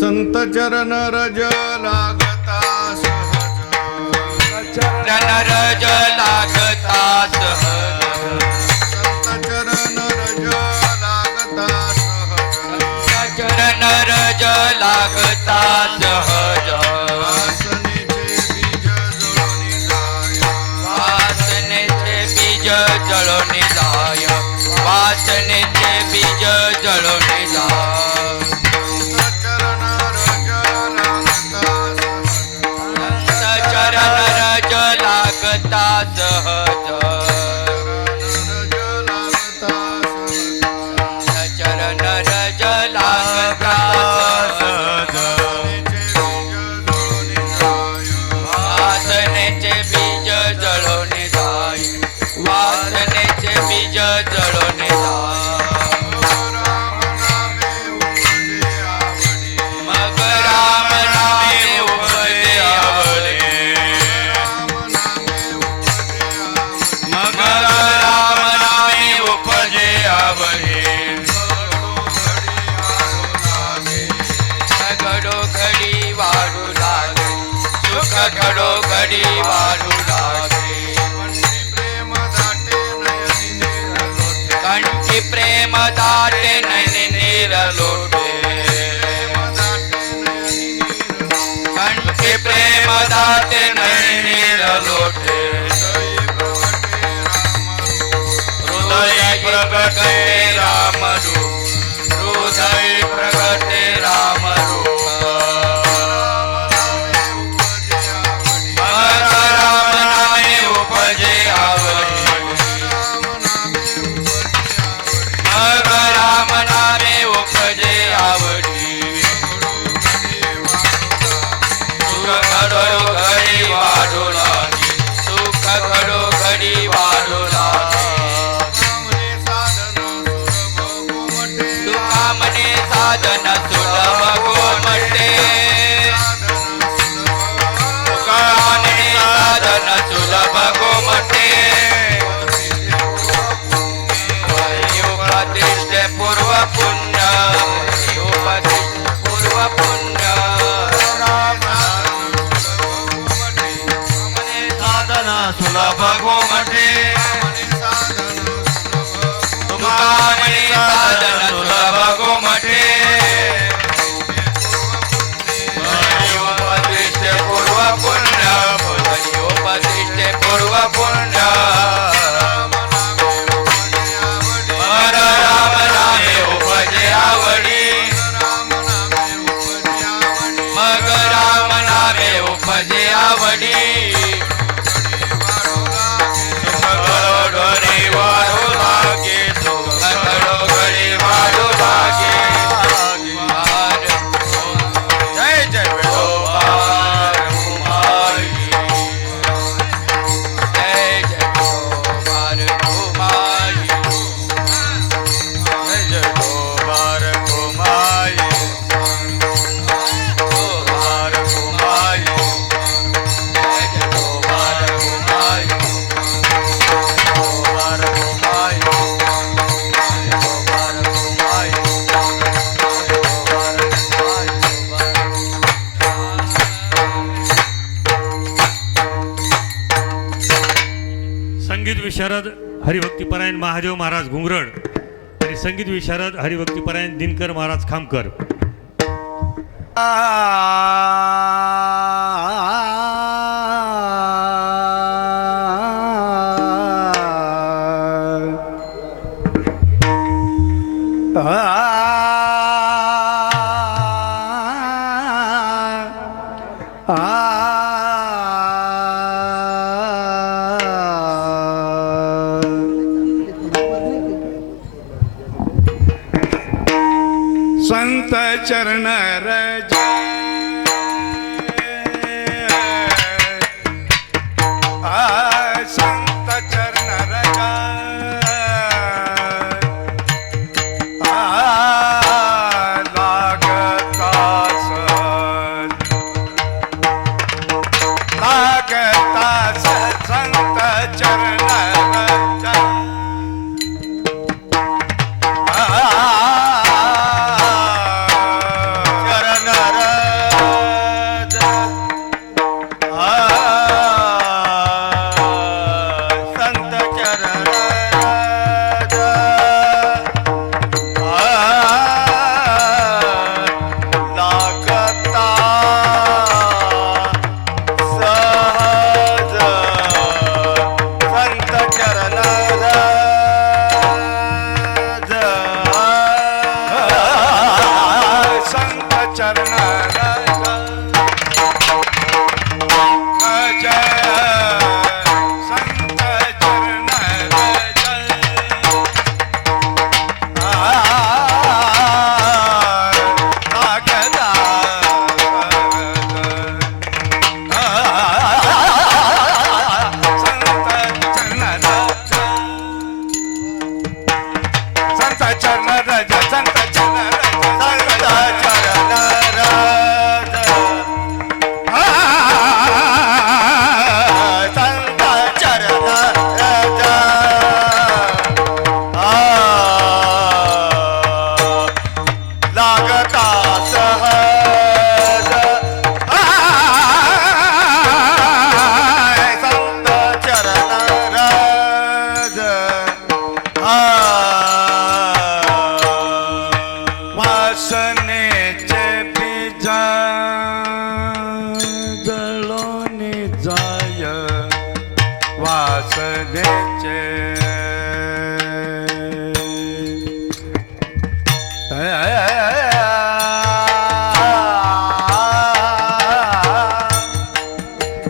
संत चरण रज लागता सहज, चरण रज लागता सहज, संत चरण रज लागता सहज, चरण रज लागता सहज, वासनेचे बीज जळून जाय, वासनेचे बीज जळून जाय, वासनेचे बीज जळून जाय. चरण रज लागता सहज, वासनेचे बीज जळून जाय, वासनेचे बीज जळून जाय. मग राम नामे उपजे आवडे, मग राम नामे उपजे आवडे, घडो घडी वाढू लागे, सुख घडो घडी वाढू लागे, कंठी प्रेम दाटे नैनी नीर लोटे, कंठी प्रेम दाटे नैनी नीर लोटे, हृदय प्रगटे राम रूप, हृदय प्रगटे राम रूप. मग राम नामे उपजे आवडे, मग राम नामे उपजे आवडी, सुख घडो घडी वाढू लागे, सुख घडो घडी वाढू लागे, तुका म्हणे साधन सुलभ गोमटे, तुका म्हणे साधन सुलभ गोमटे, उपदिष्टे पूर्व पुण्य, उपदिष्टे पूर्व पुण्य, साधन सुलभ गोमटे, तुका म्हणे साधन सुलभ गोमटे, उपदिष्टे पूर्व पुण्य, उपदिष्टे पूर्व पुण्य. मग राम नामे उपजे आवडी, मग राम नामे उपजे आवडी, सुख घडोघडी वाढू लागे, सुख घडोघडी वाढू लागे. जय जय विठोबार कुमारी, जय जय विठोबार कुमारी, जय जय गोबार कुमाई, विठोबार कुमाई, जय जय विठोबार कुमारी, गोबार कुमाई, गोबार कुमाई, गोबार संगीत विशारद हरिभक्तीपरायण महादेव महाराज घुंगरड आणि संगीत विशारद हरिभक्तीपरायण दिनकर महाराज खामकर. संत चरण रज संत चरण रज लागता सहज, लागता संत चरण रज चरण रज संत चरण रज लागता सहज संत चरण रज वासनेचे बीज जळोनी जाय वासनेचे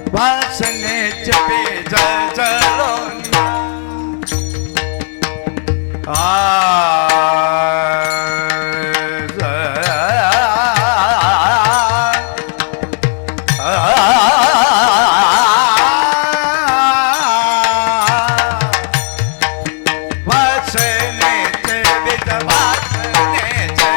वासनेचे बीज जळोनी वासनेचे बीज वासनेचे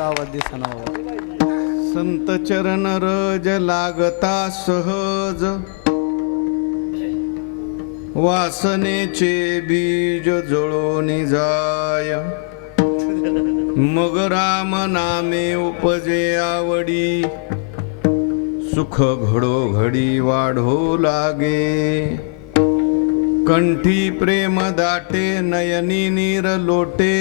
आवाज दिसना बाबा. संत चरण रज लागता सहज वासनेचे बीज जळून जाय मग राम नामे उपजे आवडी सुख घडोघडी वाढो लागे कंठी प्रेम दाटे नयनी नीर लोटे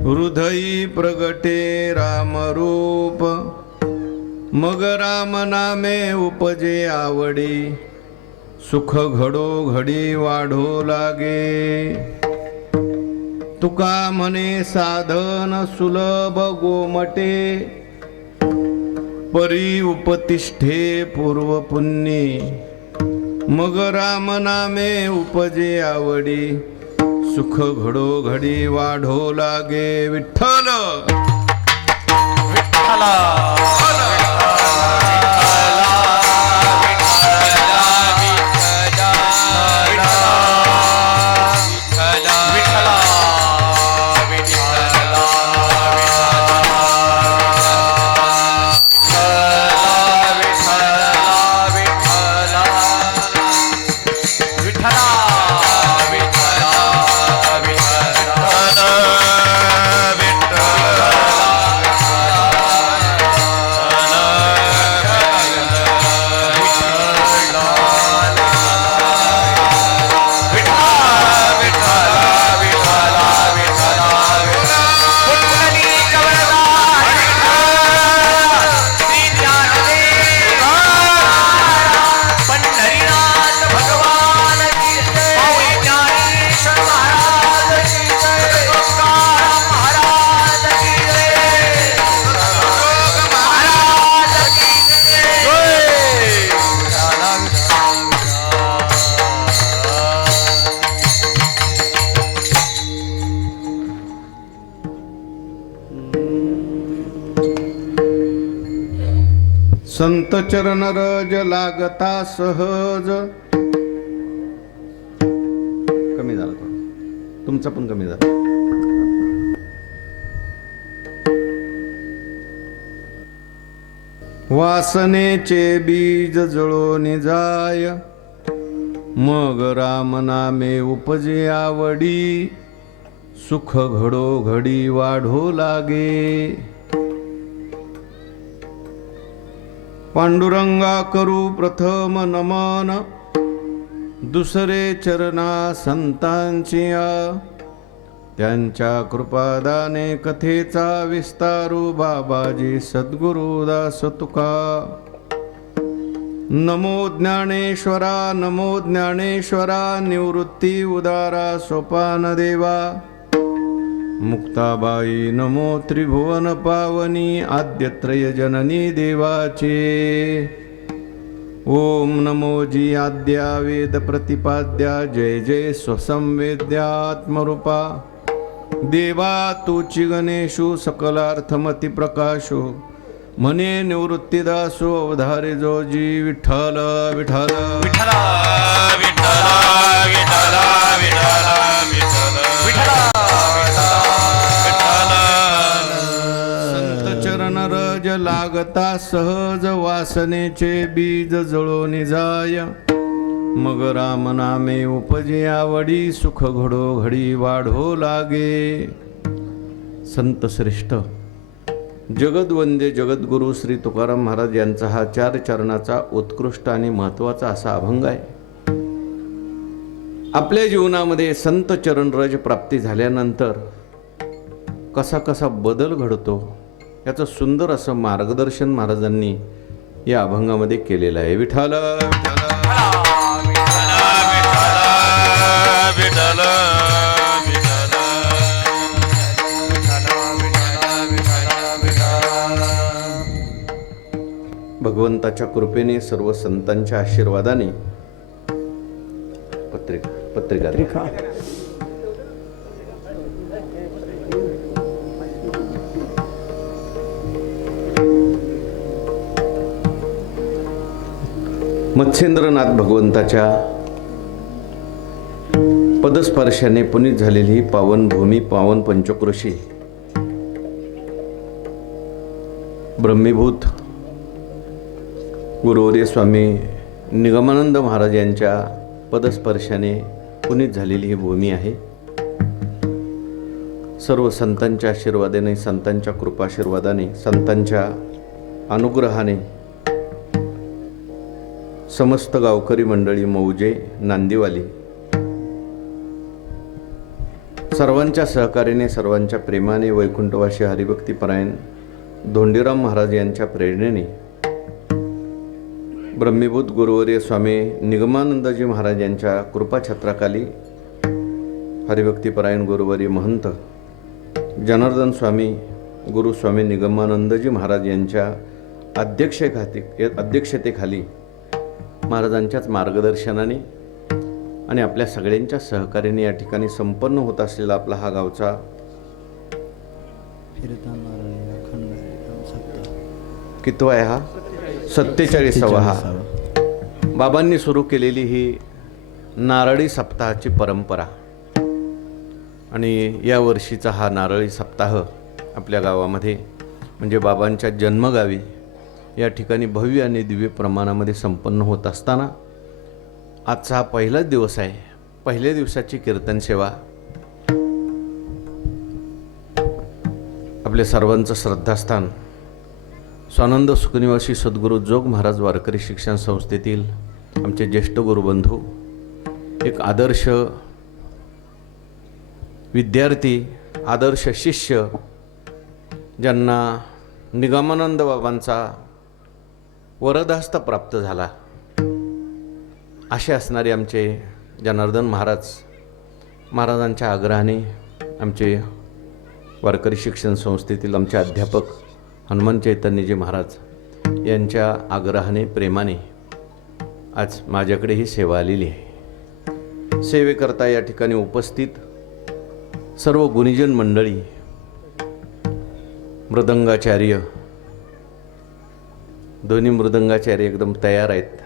हृदयी प्रगटे रामरूप मग राम नामे उपजे आवडी सुख घडोघडी वाढो लागे तुका म्हणे साधन सुलभ गोमटे परी उपतिष्ठे पूर्व पुण्ये मग राम नामे उपजे आवडी सुख घडोघडी वाढो लागे विठ्ठल संत चरण रज लागता सहज कमी झाला थोडं तुमचा पण कमी झाला वासनेचे बीज जळून जाय मग राम नामे उपजे आवडी सुख घडोघडी वाढो लागे पांडुरंगा करू प्रथम नमन दुसरे चरणा संतांची त्यांच्या कृपादाने कथेचा विस्तारू बाबाजी सद्गुरुदास तुका नमो ज्ञानेश्वरा निवृत्ती उदारा सोपान देवा मुक्ताबाई नमो त्रिभुवन पावनी आद्यत्रय जननी देवाचे ओम नमो जी आद्या वेद प्रतिपाद्या जय जय स्वसंवेद्यात्मरूपा देवा तूची गणेशु सकलार्थमती प्रकाशो म्हणे निवृत्तीदासो अवधारे जो जी विठ्ठल विठ्ठल विठ्ठल विठ्ठल विठ्ठल विठ्ठल संत चरण रज लागता सहज वासनेचे बीज जळून जाय मग राम नामे उपजे आवडी सुख घडोघडी वाढो लागे संत श्रेष्ठ जगद्वंद्य जगद्गुरु श्री तुकाराम महाराज यांचा हा 4 चरणाचा उत्कृष्ट आणि महत्त्वाचा असा अभंग आहे. आपल्या जीवनामध्ये संत चरण रज प्राप्ती झाल्यानंतर कसा कसा बदल घडतो याचं सुंदर असं मार्गदर्शन महाराजांनी या अभंगामध्ये केलेलं आहे. विठ्ठल भगवंताच्या कृपेने सर्व संतांच्या आशीर्वादाने पत्रिका मत्स्येंद्रनाथ भगवंताच्या पदस्पर्शाने पुनीत झालेली ही पावन भूमी पावन पंचक्रोशी ब्रह्मीभूत गुरुवर्य स्वामी निगमानंद महाराज यांच्या पदस्पर्शाने पुनीत झालेली ही भूमी आहे. सर्व संतांच्या आशीर्वादाने, संतांच्या कृपाशीर्वादाने, संतांच्या अनुग्रहाने समस्त गावकरी मंडळी, मौजे, नांदीवाली सर्वांच्या सहकार्याने, सर्वांच्या प्रेमाने, वैकुंठवासी हरिभक्तीपरायण धोंडीराम महाराज यांच्या प्रेरणेने ब्रह्मीभूत गुरुवर्य स्वामी निगमानंदजी महाराज यांच्या कृपाछत्राखाली हरिभक्तीपरायण गुरुवर्य महंत जनार्दन स्वामी गुरु स्वामी निगमानंदजी महाराज यांच्या अध्यक्षतेखाली महाराजांच्याच मार्गदर्शनाने आणि आपल्या सगळ्यांच्या सहकार्याने या ठिकाणी संपन्न होत असलेला आपला हा गावचा कितवा आहे हा 47वा हा बाबांनी सुरू केलेली ही नारळी सप्ताहाची परंपरा. आणि या वर्षीचा हा नारळी सप्ताह आपल्या गावामध्ये म्हणजे बाबांच्या जन्मगावी या ठिकाणी भव्य आणि दिव्य प्रमाणामध्ये संपन्न होत असताना आजचा हा पहिलाच दिवस आहे. पहिल्या दिवसाची कीर्तन सेवा आपल्या सर्वांचं श्रद्धास्थान स्वानंद सुखनिवासी सद्गुरू जोग महाराज वारकरी शिक्षण संस्थेतील आमचे ज्येष्ठ गुरुबंधू, एक आदर्श विद्यार्थी, आदर्श शिष्य, ज्यांना निगमानंद बाबांचा वरदहस्त प्राप्त झाला असे असणारे आमचे जनार्दन महाराजांच्या आग्रहाने आमचे वारकरी शिक्षण संस्थेतील आमचे अध्यापक हनुमान चैतन्यजी महाराज यांच्या आग्रहाने, प्रेमाने आज माझ्याकडे ही सेवा आलेली आहे. सेवेकरता या ठिकाणी उपस्थित सर्व गुणीजन मंडळी, मृदंगाचार्य, दोन्ही मृदंगाचार्य एकदम तयार आहेत.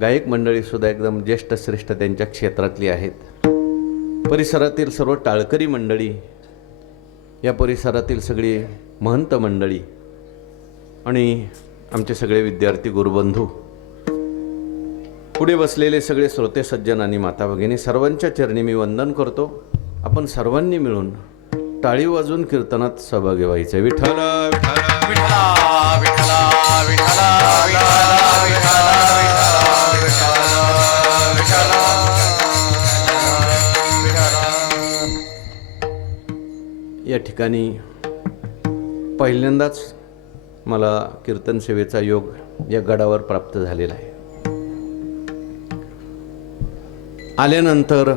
गायक मंडळीसुद्धा एकदम ज्येष्ठ श्रेष्ठ त्यांच्या क्षेत्रातली आहेत. परिसरातील सर्व टाळकरी मंडळी, या परिसरातील सगळी महंत मंडळी आणि आमचे सगळे विद्यार्थी गुरुबंधू, पुढे बसलेले सगळे श्रोते सज्जन आणि माता भगिनी, सर्वांच्या चरणी मी वंदन करतो. आपण सर्वांनी मिळून टाळी वाजून कीर्तनात सहभागी व्हायचे. विठ्ठल विठ्ठला विठ्ठला विठ्ठला या ठिकाणी पहिल्यांदाच मला कीर्तन सेवेचा योग या गडावर प्राप्त झालेला आहे. आल्यानंतर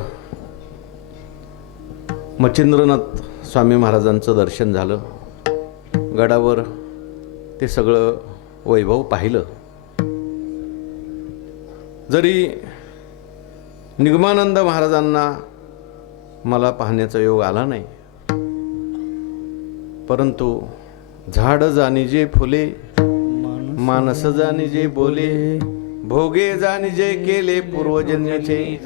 मच्छिंद्रनाथ स्वामी महाराजांचं दर्शन झालं. गडावर ते सगळं वैभव पाहिलं. जरी निगमानंद महाराजांना मला पाहण्याचा योग आला नाही, परंतु झाड जाणिजे फुले, मानस जाणिजे बोले, भोगे जाणिजे केले पूर्वजन्याचे.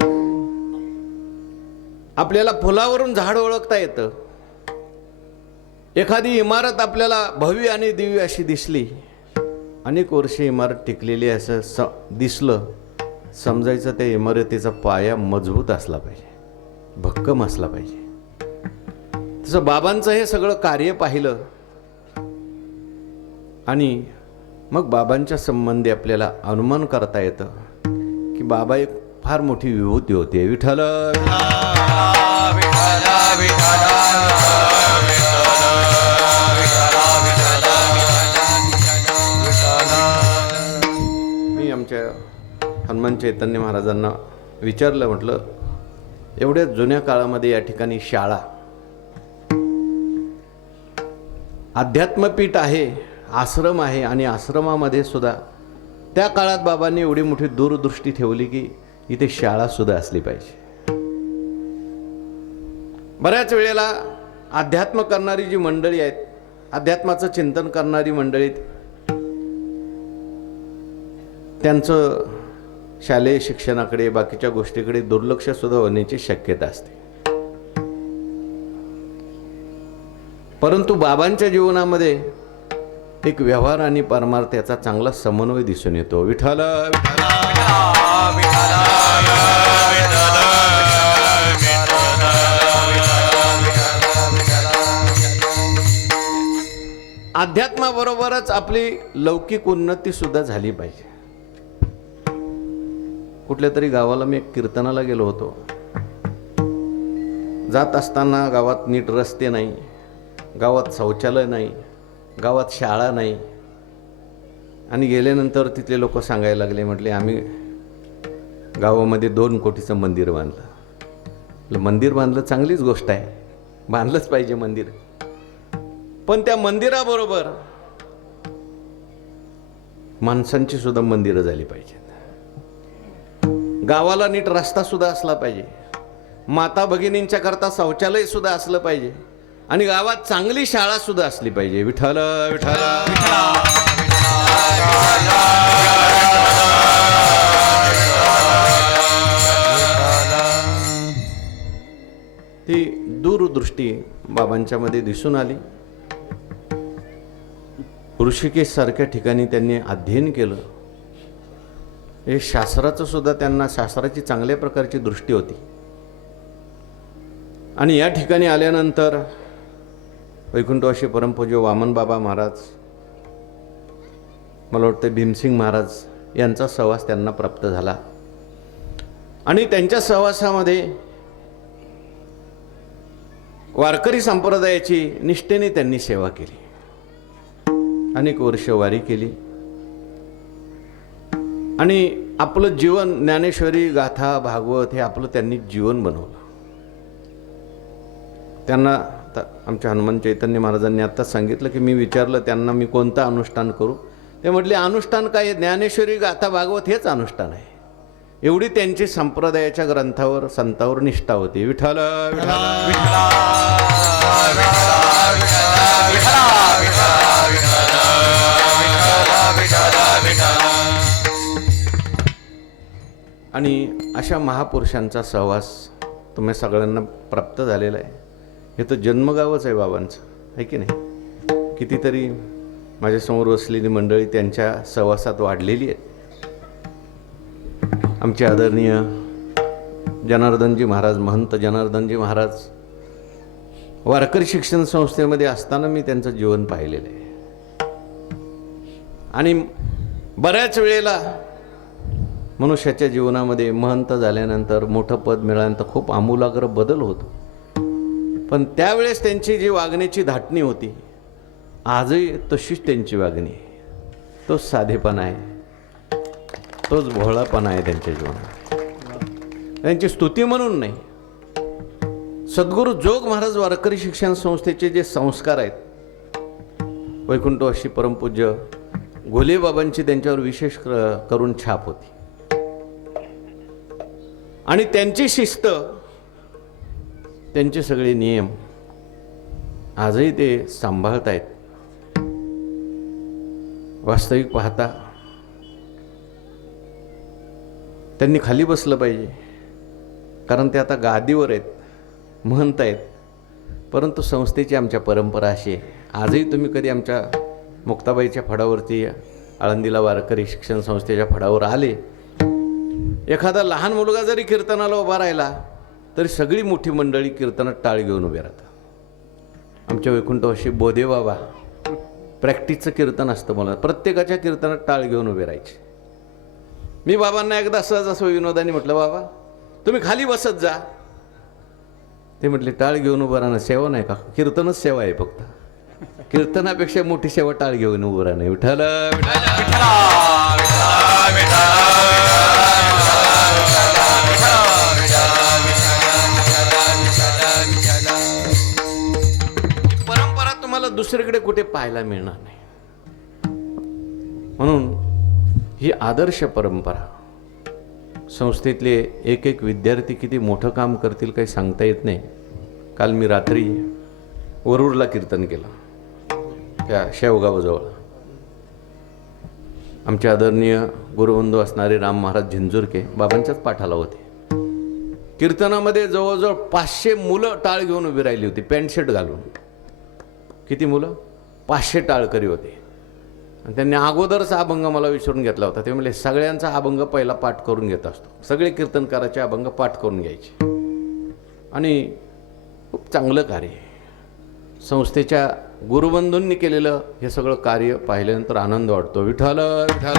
आपल्याला फुलावरून झाड ओळखता येतं. एखादी इमारत आपल्याला भव्य आणि दिव्य अशी दिसली, अनेक वर्षे इमारत टिकलेली असं दिसलं, समजायचं त्या इमारतीचा पाया मजबूत असला पाहिजे, भक्कम असला पाहिजे. तसं बाबांचं हे सगळं कार्य पाहिलं आणि मग बाबांच्या संबंधी आपल्याला अनुमान करता येतं की बाबा एक फार मोठी विभूती होती. विठ्ठल मी आमच्या हनुमान चैतन्य महाराजांना विचारलं, म्हटलं एवढ्या जुन्या काळामध्ये या ठिकाणी शाळा, अध्यात्मपीठ आहे, आश्रम आहे आणि आश्रमामध्ये सुद्धा त्या काळात बाबांनी एवढी मोठी दूरदृष्टी ठेवली की इथे शाळा सुद्धा असली पाहिजे. बऱ्याच वेळेला अध्यात्म करणारी जी मंडळी आहेत, अध्यात्माचं चिंतन करणारी मंडळी, त्यांचं शालेय शिक्षणाकडे, बाकीच्या गोष्टीकडे दुर्लक्ष सुद्धा होण्याची शक्यता असते. परंतु बाबांच्या जीवनामध्ये एक व्यवहार आणि परमार्थ याचा चांगला समन्वय दिसून येतो. विठ्ठल विठ्ठल. अध्यात्माबरोबरच आपली लौकिक उन्नती सुद्धा झाली पाहिजे. कुठल्या तरी गावाला मी एक कीर्तनाला गेलो होतो. जात असताना गावात नीट रस्ते नाही, गावात शौचालय नाही, गावात शाळा नाही. आणि गेल्यानंतर तिथले लोक सांगायला लागले, म्हटले आम्ही गावामध्ये 2 कोटीचं मंदिर बांधलं. मंदिर बांधलं चांगलीच गोष्ट आहे, बांधलंच पाहिजे मंदिर. पण त्या मंदिराबरोबर माणसांची सुद्धा मंदिरं झाली पाहिजेत. गावाला नीट रस्ता सुद्धा असला पाहिजे, माता भगिनींच्या करता शौचालय सुद्धा असलं पाहिजे आणि गावात चांगली शाळा सुद्धा असली पाहिजे. विठ्ठल विठ्ठल. ती दूरदृष्टी बाबांच्या मध्ये दिसून आली. ऋषिकेश सारख्या ठिकाणी त्यांनी अध्ययन केलं. हे शास्त्राचं सुद्धा त्यांना शास्त्राची चांगल्या प्रकारची दृष्टी होती. आणि या ठिकाणी आल्यानंतर वैकुंठवासी परमपूज्य वामन बाबा महाराज, मला वाटतं भीमसिंग महाराज यांचा सहवास त्यांना प्राप्त झाला. आणि त्यांच्या सहवासामध्ये वारकरी संप्रदायाची निष्ठेने त्यांनी सेवा केली. अनेक वर्ष वारी केली आणि आपलं जीवन ज्ञानेश्वरी गाथा भागवत हे आपलं त्यांनी जीवन बनवलं. त्यांना आमच्या हनुमान चैतन्य महाराजांनी आत्ता सांगितलं की मी विचारलं त्यांना मी कोणतं अनुष्ठान करू. ते म्हटले अनुष्ठान काय, ज्ञानेश्वरी गाथा भागवत हेच अनुष्ठान आहे. एवढी त्यांची संप्रदायाच्या ग्रंथावर संतावर निष्ठा होती. विठ्ठल आणि अशा महापुरुषांचा सहवास तुम्ही सगळ्यांना प्राप्त झालेला आहे. हे तर जन्मगावच आहे बाबांचं, आहे की नाही. कितीतरी माझ्यासमोर बसलेली मंडळी त्यांच्या सहवासात वाढलेली आहेत. आमचे आदरणीय जनार्दनजी महाराज, महंत जनार्दनजी महाराज वारकरी शिक्षण संस्थेमध्ये असताना मी त्यांचं जीवन पाहिलेलं आहे. आणि बऱ्याच वेळेला मनुष्याच्या जीवनामध्ये महंत झाल्यानंतर मोठं पद मिळाल्यानंतर खूप आमूलाग्र बदल होतो. पण त्यावेळेस त्यांची जी वागण्याची धाटणी होती आजही तशीच त्यांची वागणी. तोच साधेपणा आहे, तोच भोळापणा आहे त्यांच्या जीवनात. त्यांची स्तुती म्हणून नाही, सद्गुरू जोग महाराज वारकरी शिक्षण संस्थेचे जे संस्कार आहेत, वैकुंठवासी परमपूज्य घोले बाबांची त्यांच्यावर विशेष करून छाप होती. आणि त्यांची शिस्त, त्यांचे सगळे नियम आजही ते सांभाळत आहेत. वास्तविक पाहता त्यांनी खाली बसलं पाहिजे, कारण ते आता गादीवर आहेत, महंत आहेत. परंतु संस्थेची आमच्या परंपरा अशी आहे, आजही तुम्ही कधी आमच्या मुक्ताबाईच्या फडावरती आळंदीला वारकरी शिक्षण संस्थेच्या फडावर आले, एखादा लहान मुलगा जरी कीर्तनाला उभा राहिला तरी सगळी मोठी मंडळी कीर्तनात टाळ घेऊन उभे राहतात. आमच्या वैकुंठवासी बोधे बाबा प्रॅक्टिसचं कीर्तन असतं, मला प्रत्येकाच्या कीर्तनात टाळ घेऊन उभे राहायचे. मी बाबांना एकदा सहज असं विनोदाने म्हटलं, बाबा तुम्ही खाली बसत जा. ते म्हटले टाळ घेऊन उभं राहणं सेवा नाही का? कीर्तनच सेवा आहे फक्त. कीर्तनापेक्षा मोठी सेवा टाळ घेऊन उभं राहणं. विठ्ठल परंपरा तुम्हाला दुसरीकडे कुठे पाहायला मिळणार नाही. म्हणून ही आदर्श परंपरा, संस्थेतले एक एक विद्यार्थी किती मोठं काम करतील काही सांगता येत नाही. काल मी रात्री वरूरला कीर्तन केलं, त्या शेवगावजवळ. आमचे आदरणीय गुरुबंधू असणारे राम महाराज झिंजुरके बाबांच्याच पाठाला होते. कीर्तनामध्ये जवळजवळ 500 मुलं टाळ घेऊन उभी राहिली होती, पॅन्ट शर्ट घालून. किती मुलं? 500 टाळकरी होते. आणि त्यांनी अगोदरचा अभंग मला विचारून घेतला होता. ते म्हणले सगळ्यांचा अभंग पहिला पाठ करून घेत असतो. सगळे कीर्तनकाराचे अभंग पाठ करून घ्यायचे. आणि खूप चांगलं कार्य आहे. संस्थेच्या गुरुबंधूंनी केलेलं हे सगळं कार्य पाहिल्यानंतर आनंद वाटतो. विठ्ठल विठ्ठल.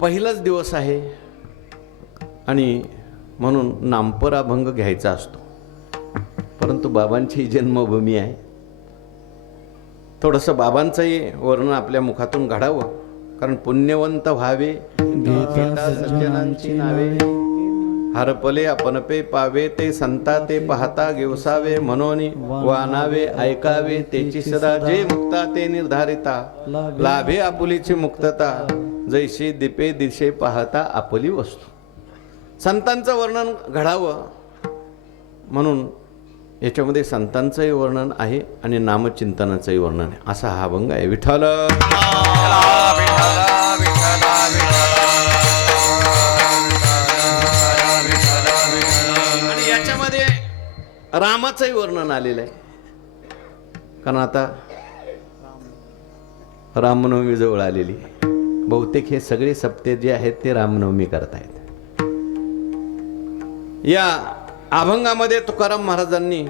पहिलाच दिवस आहे आणि म्हणून नामपर अभंग घ्यायचा असतो. परंतु बाबांची जन्मभूमी आहे. थोडंसं बाबांचंही वर्णन आपल्या मुखातून घडावं. कारण पुण्यवंत व्हावे घेता सज्जनांची नावे, हरपले आपणपे पावे ते संता ते पाहता घेवसावे, मनोनी वानावे ऐकावे तेची सदा जे मुक्ता ते निर्धारिता, लाभे आपुलीची मुक्तता जैशी दीपे दिशे पाहता आपली वस्तू. संतांचं वर्णन घडावं म्हणून याच्यामध्ये संतांचंही वर्णन आहे आणि नामचिंतनाचंही वर्णन आहे. असा हा अभंग आहे. विठ्ठल. आणि याच्यामध्ये रामाचंही वर्णन आलेलं आहे. कारण आता रामनवमी जवळ आलेली आहे. बहुतेक हे सगळे सप्ते जे आहेत ते रामनवमी करतायत. या अभंगामध्ये तुकाराम महाराजांनी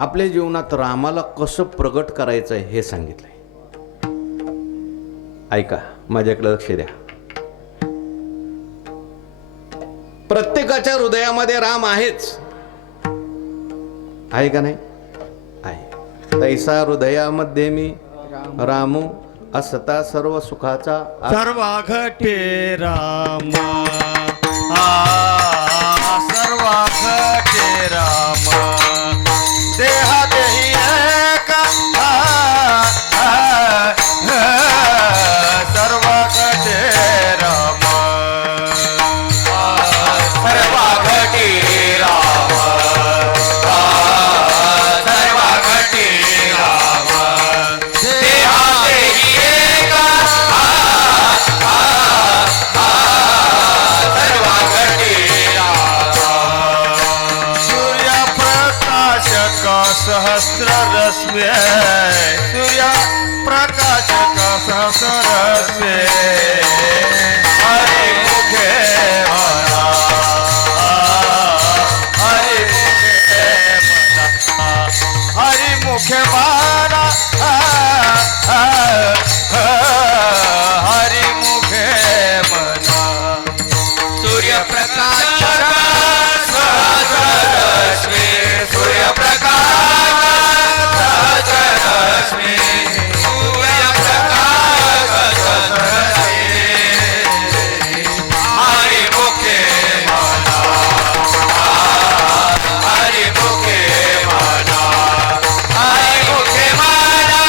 आपल्या जीवनात रामाला कसं प्रगट करायचं आहे हे सांगितलंय. ऐका, माझ्याकडे लक्ष द्या. प्रत्येकाच्या हृदयामध्ये राम आहेच, आहे का नाही? आहे. तैसा हृदयामध्ये मी रामू असता सर्व सुखाचा सर्व घटे राम, सर्व घटे राम, देहा देही एक, सर्व घटे राम, सर्व घटी राम, सर्व घटी राम, देहा देही एक, सर्व घटी राम. सूर्य प्रकाशक सहस्र रश्मी, सूर्य प्रकाशक सहस्र रश्मी, हरि मुखे म्हणा, हरि मुखे म्हणा, हरि मुखे म्हणा, हरि मुखे म्हणा. सूर्यप्रकाश सहस्ररश्मी, सूर्यप्रकाश सहस्ररश्मी, सूर्यप्रकाश सहस्ररश्मी, हरिमुखे म्हणा, हरिमुखे म्हणा, हरिमुखे म्हणा,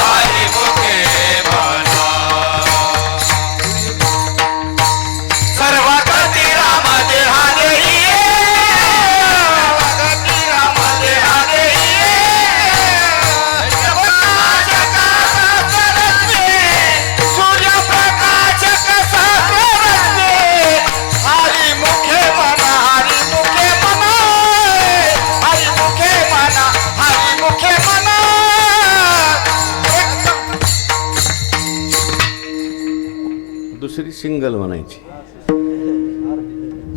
हरिमुखे म्हणा. सर्व गती राम देहा देही, गती राम देहा देही, सूर्यप्रकाशक सहस्ररश्मी, हरि मुखे म्हणा, हरि मुखे म्हणा, हरि मुखे म्हणा, हरि मुखे म्हणा. दुसरी सिंगल म्हणायची.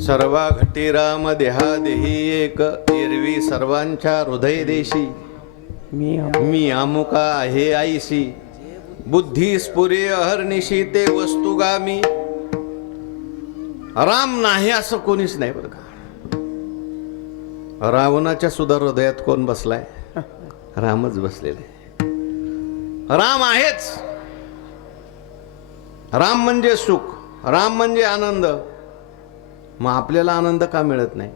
सर्वा घटी राम देहा देही एक, एरवी सर्वांच्या हृदय देशी, मी अमुका आहे आईशी, बुद्धी स्फुरे अहर्निशी ते वस्तुगामी. राम नाही असं कोणीच नाही बरं का. रावणाच्या सुद्धा हृदयात कोण बसलाय? रामच बसलेला आहे. राम आहेच. राम म्हणजे सुख, राम म्हणजे आनंद. मग आपल्याला आनंद का मिळत नाही?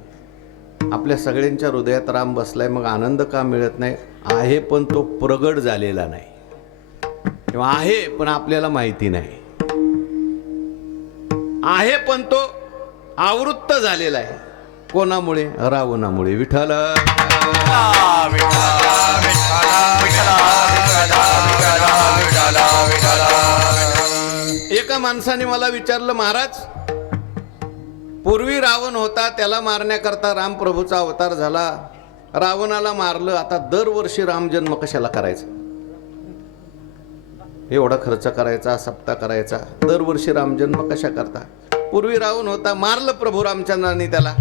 आपल्या सगळ्यांच्या हृदयात राम बसलाय, मग आनंद का मिळत नाही? आहे पण तो प्रगट झालेला नाही, किंवा आहे पण आपल्याला माहिती नाही. आहे पण तो आवृत्त झालेला आहे. कोणामुळे? रावणामुळे. विठ्ठल. माणसाने मला विचारलं, महाराज पूर्वी रावण होता, त्याला मारण्याकरता रामप्रभूचा अवतार झाला, रावणाला मारलं, आता दरवर्षी रामजन्म कशाला करायचा, एवढा खर्च करायचा, सप्ताह करायचा, दरवर्षी रामजन्म कशा करता? पूर्वी रावण होता, मारलं प्रभू रामचंद्राने त्याला.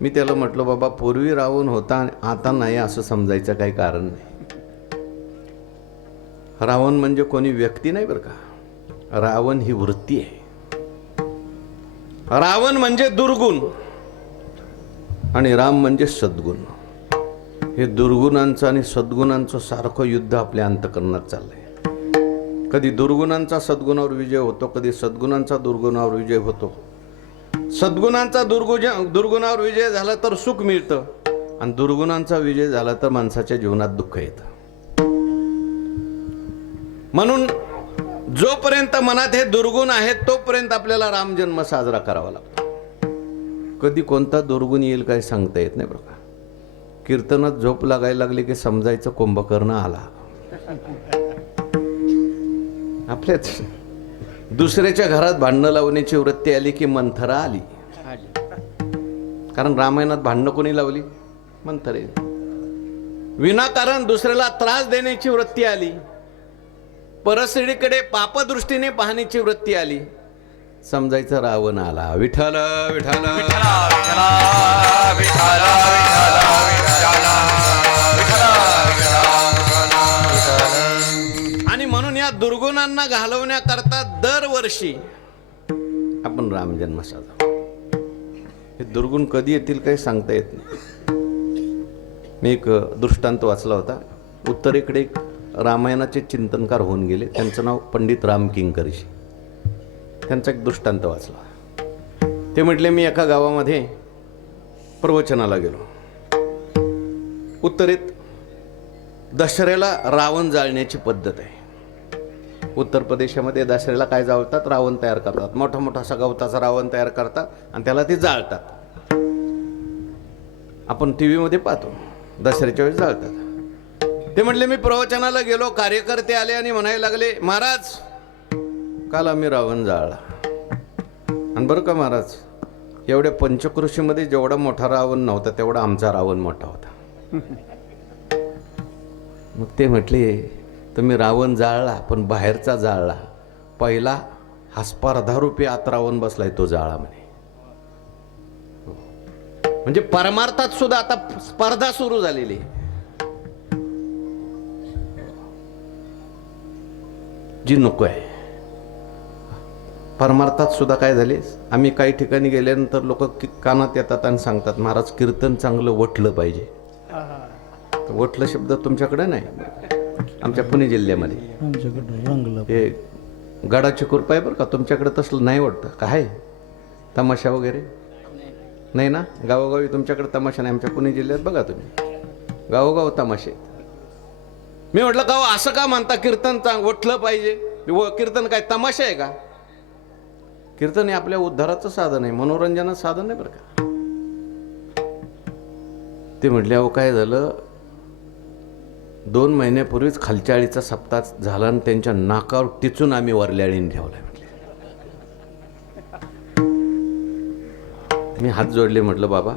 मी त्याला म्हटलं, बाबा पूर्वी रावण होता आता नाही असं समजायचं काही कारण नाही. रावण म्हणजे कोणी व्यक्ती नाही बरं का, रावण ही वृत्ती आहे. रावण म्हणजे दुर्गुण आणि राम म्हणजे सद्गुण. हे दुर्गुणांचं आणि सद्गुणांचं सारखं युद्ध आपल्या अंतःकरणात चाललंय. कधी दुर्गुणांचा सद्गुणावर विजय होतो, कधी सद्गुणांचा दुर्गुणावर विजय होतो. सद्गुणांचा दुर्गुणावर विजय झाला तर सुख मिळतं आणि दुर्गुणांचा विजय झाला तर माणसाच्या जीवनात दुःख येतं. म्हणून जोपर्यंत मनात हे दुर्गुण आहेत तोपर्यंत आपल्याला रामजन्म साजरा करावा लागतो. कधी कोणता दुर्गुण येईल काय सांगता येत नाही बरं का. कीर्तनात झोप लागायला लागली की समजायचं कुंभकर्ण आला. आपल्याच दुसऱ्याच्या घरात भांडणं लावण्याची वृत्ती आली की मंथरा आली. कारण रामायणात भांडणं कोणी लावली? मंथरे. विनाकारण दुसऱ्याला त्रास देण्याची वृत्ती आली, परस्त्रीकडे पापदृष्टीने पाहण्याची वृत्ती आली, समजायचं रावण आला. विठ्ठल विठ्ठल आणि म्हणून या दुर्गुणांना घालवण्याकरता दरवर्षी आपण रामजन्म साजरा. हे दुर्गुण कधी येतील काही सांगता येत नाही. मी एक दृष्टांत वाचला होता. उत्तरेकडे एक रामायणाचे चिंतनकार होऊन गेले, त्यांचं नाव पंडित राम किंकरजी. त्यांचा एक दृष्टांत वाचला. ते म्हटले, मी एका गावामध्ये प्रवचनाला गेलो. उत्तरेत दसऱ्याला रावण जाळण्याची पद्धत आहे. उत्तर प्रदेशामध्ये दसऱ्याला काय जाळतात? रावण तयार करतात. मोठा मोठा असा गवताचा रावण तयार करतात आणि त्याला ते जाळतात. आपण टी व्हीमध्ये पाहतो, दसऱ्याच्या वेळेस जाळतात. ते म्हटले, मी प्रवचनाला गेलो, कार्यकर्ते आले आणि म्हणायला लागले, महाराज काल आम्ही रावण जाळला. आणि बरं का महाराज, एवढ्या पंचकृषीमध्ये जेवढा मोठा रावण नव्हता तेवढा आमचा रावण मोठा होता. मग ते म्हटले, तुम्ही रावण जाळला पण बाहेरचा जाळला, पहिला हा स्पर्धारूपी आत रावण बसलाय तो जाळा म्हणे. म्हणजे परमार्थात सुद्धा आता स्पर्धा सुरू झालेली. जी नको आहे. परमार्थात सुद्धा काय झाले, आम्ही काही ठिकाणी गेल्यानंतर लोक कानात येतात आणि सांगतात, महाराज कीर्तन चांगलं वठलं पाहिजे. वठलं शब्द तुमच्याकडे नाही, आमच्या पुणे जिल्ह्यामध्ये हे गडाची कृपा आहे बरं का. तुमच्याकडे तसलं नाही वाटतं काय? तमाशा वगैरे नाही ना गावोगावी? तुमच्याकडे तमाशा नाही, आमच्या पुणे जिल्ह्यात बघा तुम्ही गावोगाव तमाशे. मी म्हटलं का असं का म्हणता, कीर्तन वठलं पाहिजे? कीर्तन काय तमाशा आहे का? कीर्तन हे आपल्या उद्धाराचं साधन आहे, मनोरंजनाचं साधन नाही बरं का. ते म्हटले, अहो काय झालं, 2 महिन्यापूर्वीच खालच्या आळीचा सप्ताह झाला आणि त्यांच्या नाकावर टिचून आम्ही वरल्या आळीने ठेवलाय म्हटले. मी हात जोडले, म्हटलं बाबा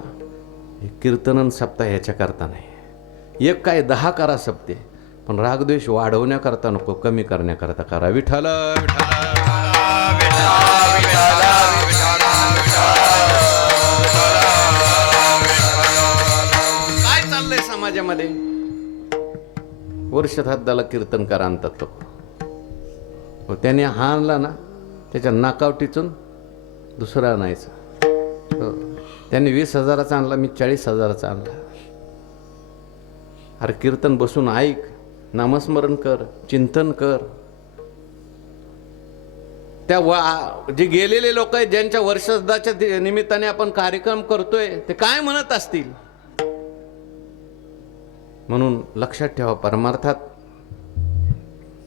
हे कीर्तन सप्ताह ह्याच्या करता नाही, एक काय 10 करा सप्ते, पण रागद्वेष वाढवण्याकरता नको, कमी करण्याकरता करा. विठ्ठल काय चाललंय समाजामध्ये? वर्षश्राद्धाला कीर्तनकार आणतात तो, त्याने हा आणला ना त्याच्या नाकावर टिचून दुसरा आणायचा. त्याने 20,000चा आणला, मी 40,000चा आणला. अरे कीर्तन बसून ऐक, नामस्मरण कर, चिंतन कर. त्या जे गेलेले लोक आहेत ज्यांच्या वर्षश्राद्धाच्या निमित्ताने आपण कार्यक्रम करतोय ते काय म्हणत असतील? म्हणून लक्षात ठेवा, परमार्थात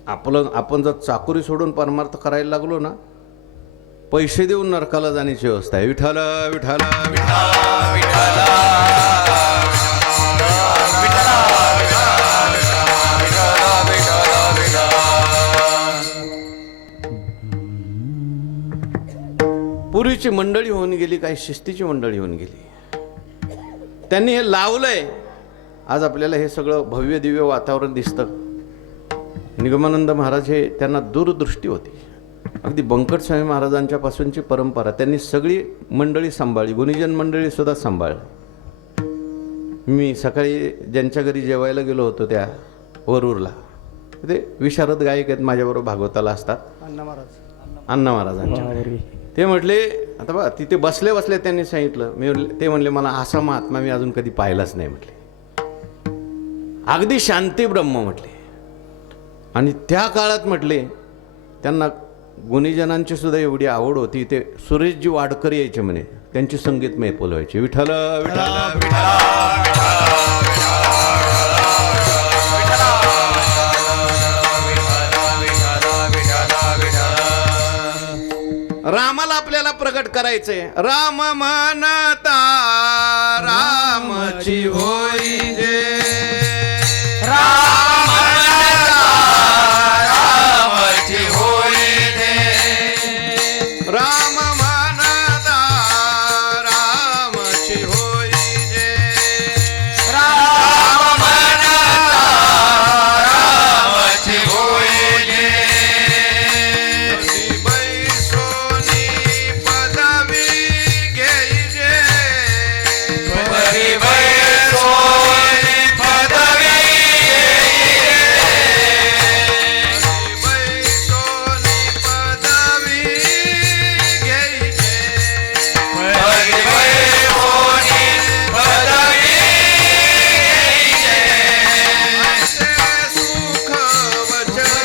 आपण जर चाकुरी सोडून परमार्थ करायला लागलो ना, पैसे देऊन नरकाला जाण्याची व्यवस्था आहे. विठ्ठल विठ्ठल पूर्वीची मंडळी होऊन गेली, काही शिस्तीची मंडळी होऊन गेली. त्यांनी हे लावलंय, आज आपल्याला हे सगळं भव्य दिव्य वातावरण दिसतं. निगमानंद महाराज हे त्यांना दूरदृष्टी होती. अगदी बंकट स्वामी महाराजांच्या पासूनची परंपरा त्यांनी सगळी मंडळी सांभाळली, गुणीजन मंडळी सुद्धा सांभाळली. मी सकाळी ज्यांच्या घरी जेवायला गेलो होतो त्या वरूरला, ते विशारद गायक आहेत, माझ्याबरोबर भागवताला असतात, अण्णा महाराजांच्या. ते म्हटले, आता बघा तिथे बसले बसले त्यांनी सांगितलं, ते म्हणले मला असा महात्मा मी अजून कधी पाहिलाच नाही म्हटले, अगदी शांती ब्रह्म म्हटले. आणि त्या काळात म्हटले त्यांना गुणीजनांची सुद्धा एवढी आवड होती, ते सुरेशजी वाडकर यायचे म्हणे, त्यांची संगीतमय बोलवायचे, विठ्ठल विठ्ठल. रामाला आपल्याला प्रगट करायचंय. राम म्हणता रामची होई जे, राम रामाची होई दे, राम म्हणता रामची होई जे, राम म्हणता रामाची होई दे, बैसोनी पदवी घ्यायचे, परी बैसोनी पदवी बैसोनी पदवी घ्यायचे, परी बैसोनी पदवी ऐसे सुख वचनी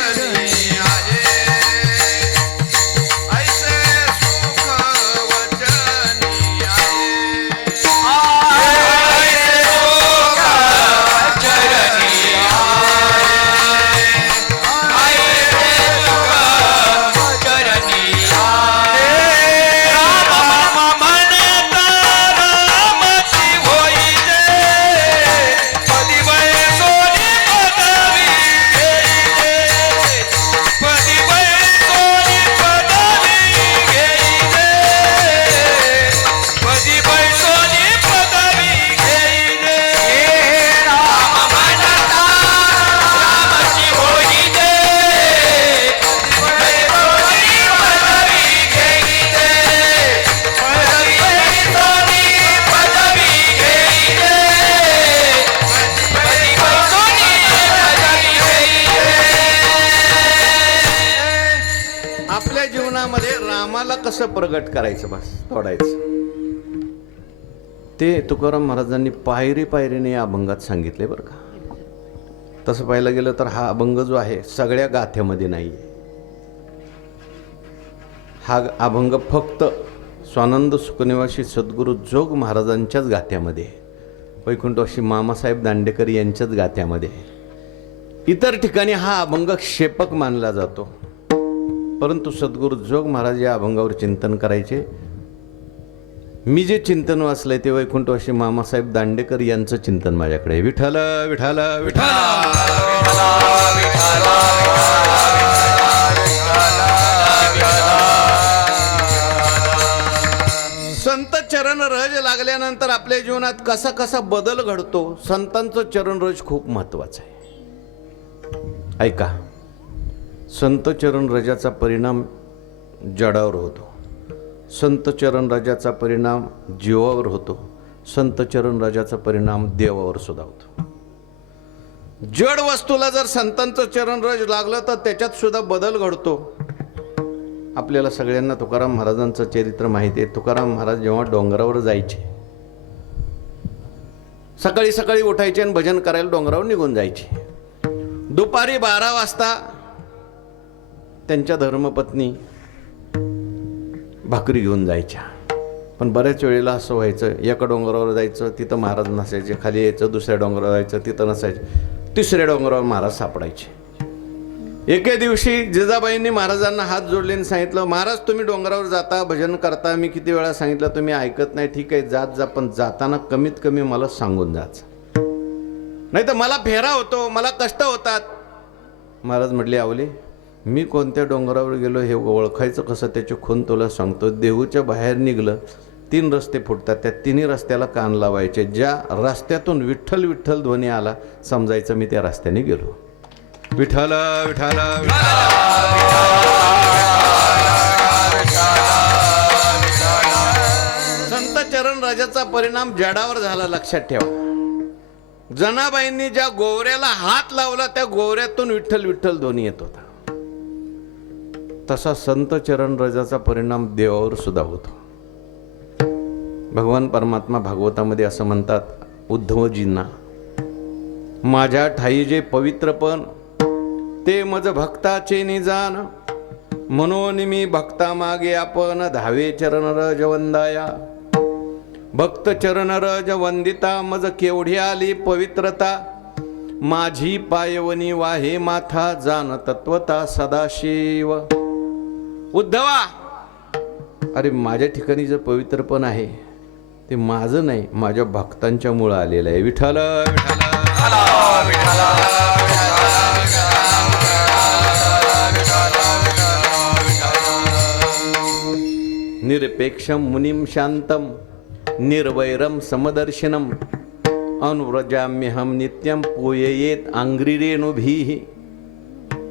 आहे, ऐसे सुख वचनी आहे. आपल्या जीवनामध्ये रामाला कसं प्रगट करायचं बस तोडायचं, ते तुकाराम महाराजांनी पायरी पायरीने या अभंगात सांगितले बरं का. तसं पाहायला गेलं तर हा अभंग जो आहे सगळ्या गाथ्यामध्ये नाही. हा अभंग फक्त स्वानंद सुखनिवासी सद्गुरू जोग महाराजांच्याच गाथ्यामध्ये, वैकुंठवासी मामासाहेब दांडेकर यांच्याच गाथ्यामध्ये. इतर ठिकाणी हा अभंग क्षेपक मानला जातो, परंतु सद्गुरू जोग महाराज या अभंगावर चिंतन करायचे. मी जे चिंतन वाचलंय ते वैकुंठवासी मामासाहेब दांडेकर यांचं चिंतन माझ्याकडे आहे. विठ्ठल विठ्ठल विठ्ठल. संत चरण रज लागल्यानंतर आपल्या जीवनात कसा कसा बदल घडतो, संतांचं चरण रज खूप महत्वाचं आहे. ऐका, संत चरण रजाचा परिणाम जडावर होतो, संत चरण राजाचा परिणाम जीवावर होतो, संत चरण राजाचा परिणाम देवावर सुद्धा होतो. जड वस्तूला जर संतांचं चरण रज लागलं तर त्याच्यात सुद्धा बदल घडतो. आपल्याला सगळ्यांना तुकाराम महाराजांचं चरित्र माहिती आहे. तुकाराम महाराज जेव्हा डोंगरावर जायचे, सकाळी सकाळी उठायचे आणि भजन करायला डोंगरावर निघून जायचे. दुपारी 12 वाजता त्यांच्या धर्मपत्नी भाकरी घेऊन जायच्या. पण बऱ्याच वेळेला असं व्हायचं, एका डोंगरावर जायचं तिथं महाराज नसायचे, खाली यायचं दुसऱ्या डोंगरावर जायचं तिथं नसायचे, तिसऱ्या डोंगरावर महाराज सापडायचे. एके दिवशी जिजाबाईंनी महाराजांना हात जोडले आणि सांगितलं, महाराज तुम्ही डोंगरावर जाता भजन करता, मी किती वेळा सांगितलं तुम्ही ऐकत नाही. ठीक आहे जात जा, पण जाताना कमीत कमी मला सांगून जायचं, नाही तर मला फेरा होतो, मला कष्ट होतात. महाराज म्हटले, आवले मी कोणत्या डोंगरावर गेलो हे ओळखायचं कसं, त्याची खून तुला सांगतो. देहूच्या बाहेर निघलं 3 रस्ते फुटतात, त्या तिन्ही रस्त्याला कान लावायचे. ज्या रस्त्यातून विठ्ठल विठ्ठल ध्वनी आला समजायचं मी त्या रस्त्याने गेलो. विठ्ठल विठ्ठल संत चरण राजाचा परिणाम जडावर झाला, लक्षात ठेवा. जनाबाईंनी ज्या गोवऱ्याला हात लावला त्या गोवऱ्यातून विठ्ठल विठ्ठल ध्वनी येत होता. तसा संत चरण राजाचा परिणाम देवावर सुद्धा होतो. भगवान परमात्मा भागवतामध्ये असं म्हणतात उद्धवजींना, माझ्या ठाई जे पवित्रपण ते मज भक्ताचे निजान, म्हणून मी भक्ता मागे आपण धावे चरण रज वंदाया. भक्त चरण रज वंदिता मज केवढी आली पवित्रता, माझी पायवनी वाहे माथा जाण तत्वता सदाशिव. उद्धवा, अरे माझ्या ठिकाणी जे पवित्रपण आहे ते माझं नाही, माझ्या भक्तांच्या मुळे आलेलं आहे. विठ्ठल निरपेक्षम मुनिम शांतम निर्वैरम समदर्शनम अनुव्रजाम्यहम नित्यम पोयेत अंग्रिरेणुभिः.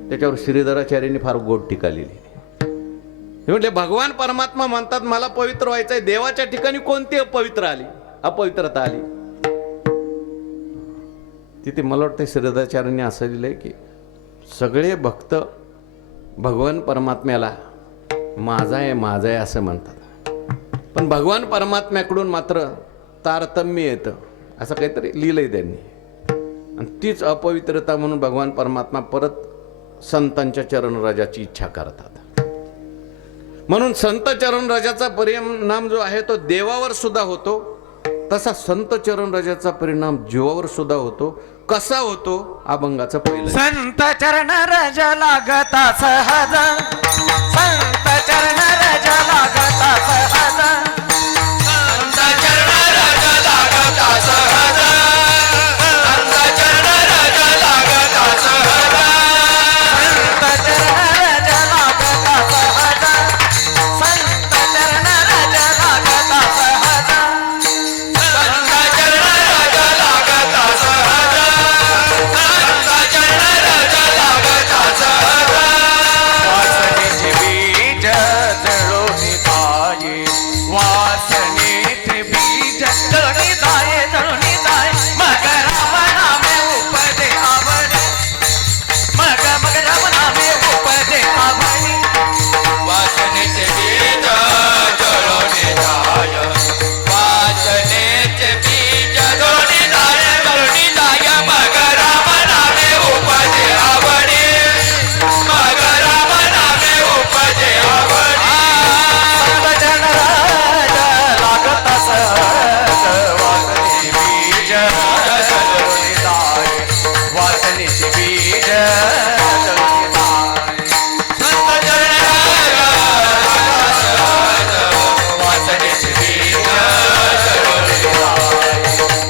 त्याच्यावर श्रीधराचार्यांनी फार गोड टीका लिहिली. म्हटले भगवान परमात्मा म्हणतात मला पवित्र व्हायचंय, देवाच्या ठिकाणी कोणती अपवित्रता आली. तिथे मला वाटतं श्रीधराचार्यांनी असं लिहिलंय की सगळे भक्त भगवान परमात्म्याला माझा आहे असं म्हणतात, पण भगवान परमात्म्याकडून मात्र तारतम्य येतं असं काहीतरी लिहिलंय त्यांनी. आणि तीच अपवित्रता म्हणून भगवान परमात्मा परत संतांच्या चरणराजाची इच्छा करतात. म्हणून संत चरणराजाचा परिणाम जो आहे तो देवावर सुद्धा होतो, तसा संत चरणराजाचा परिणाम जीवावर सुद्धा होतो. कसा होतो? अभंगाचं पहिलं. संत चरण रज लागता सहज, संत चरण रज लागता सहज, संत चरण रज लागता सहज, संत चरण रज लागता सहज, संत चरण रज लागता सहज, संत चरण रज लागता सहज, संत चरण रज लागता सहज, संत चरण रज लागता सहज. वासनेचे बीज जळोनी जाये, वासनेचे बीज जळोनी जाये, जळोनी जाये. मग राम नामे उपदे आवडे, मग राम नामे उपदे आवडे. वासनेचे बीज जळोनी जाय, वासनेचे बीज जळोनी जाय, जळोनी जाय. मग राम नामे उपदे आवडे, मग राम नामे उपदे आवडे. संत चरण रज लागता सहज, वासनेचे बीज जळोनी जाये, वासनेचे बीज जळोनी जाये. संत चरण वासनेचे बीज जळोनी जाय,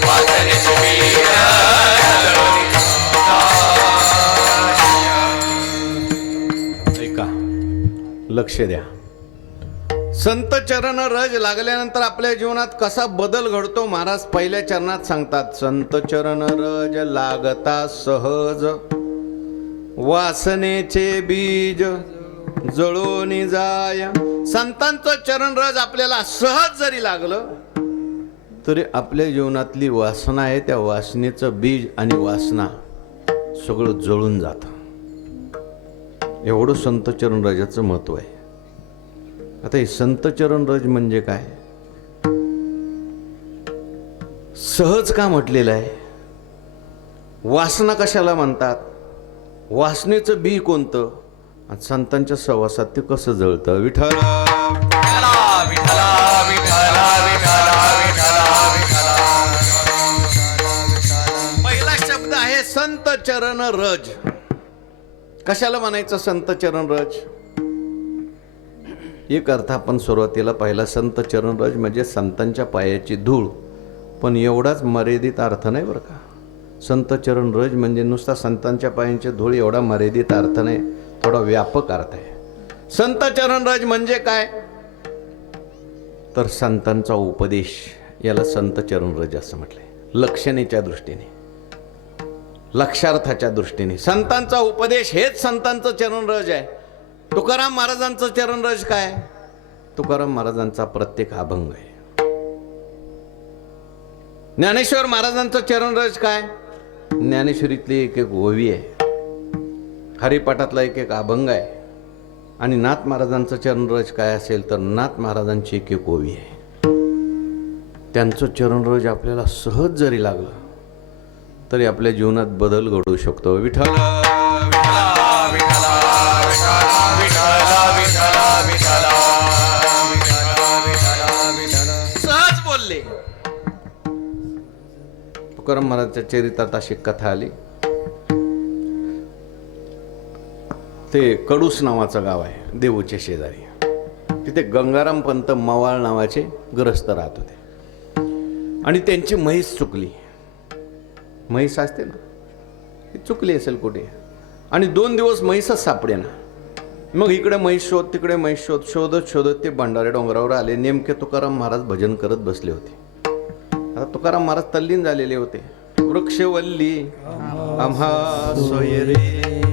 वासनेचे बीज जळोनी ऐका, लक्ष द्या. संत चरण रज लागल्यानंतर आपल्या जीवनात कसा बदल घडतो महाराज पहिल्या चरणात सांगतात. संत चरण रज लागता सहज, वासनेचे बीज जळोनी जाय. संतांचं चरण रज आपल्याला सहज जरी लागलं तरी आपल्या जीवनातली वासना आहे त्या वासनेचं बीज आणि वासना सगळं जळून जातं. एवढं संत चरण राजाचं महत्व आहे. आता हे संत चरण रज म्हणजे काय? सहज का म्हटलेलं आहे? वासना कशाला म्हणतात? वासनेचं बी कोणतं? आणि संतांच्या सहवासात ते कसं जळतं? विठ्ठल विठ्ठला विठ्ठला विठ्ठला विठ्ठला विठ्ठला. पहिला शब्द आहे संत चरण रज. कशाला म्हणायचं संत चरण रज? एक अर्थ आपण सुरुवातीला पहिला संत चरण रज म्हणजे संतांच्या पायाची धूळ, पण एवढाच मर्यादित अर्थ नाही बरं का. संत चरण रज म्हणजे नुसता संतांच्या पायांची धूळ एवढा मर्यादित अर्थ नाही. थोडा व्यापक अर्थ आहे. संत चरणरज म्हणजे काय, तर संतांचा उपदेश, याला संत चरणरज असं म्हटलंय. लक्षणेच्या दृष्टीने, लक्षार्थाच्या दृष्टीने संतांचा उपदेश हेच संतांचं चरणरज आहे. तुकाराम महाराजांचं चरणरज काय, तुकाराम महाराजांचा प्रत्येक अभंग आहे. ज्ञानेश्वर महाराजांचं चरणरज काय, ज्ञानेश्वरीतली एक एक ओवी आहे, हरिपाठातला एक एक अभंग आहे. आणि नाथ महाराजांचं चरणरज काय असेल, तर नाथ महाराजांची एक एक ओवी आहे. त्यांचं चरणरज आपल्याला सहज जरी लागलं तरी आपल्या जीवनात बदल घडू शकतो. विठ्ठल सहज बोलले. तुकाराम महाराजच्या चरित्रात अशी कथा आली. ते कडूस नावाचं गाव आहे देऊच्या शेजारी. तिथे गंगाराम पंत मवाळ नावाचे ग्रस्त राहत होते. आणि त्यांची म्हैस चुकली. म्हैस असते ना, ती चुकली असेल कुठे. आणि 2 दिवस म्हैसच सापडे ना. मग इकडे म्हैस शोध, तिकडे म्हैस शोध, शोधत शोधत ते भंडारे डोंगरावर आले. नेमके तुकाराम महाराज भजन करत बसले होते. आता तुकाराम महाराज तल्लीन झालेले होते. वृक्षवल्ली आम्हा सोयरे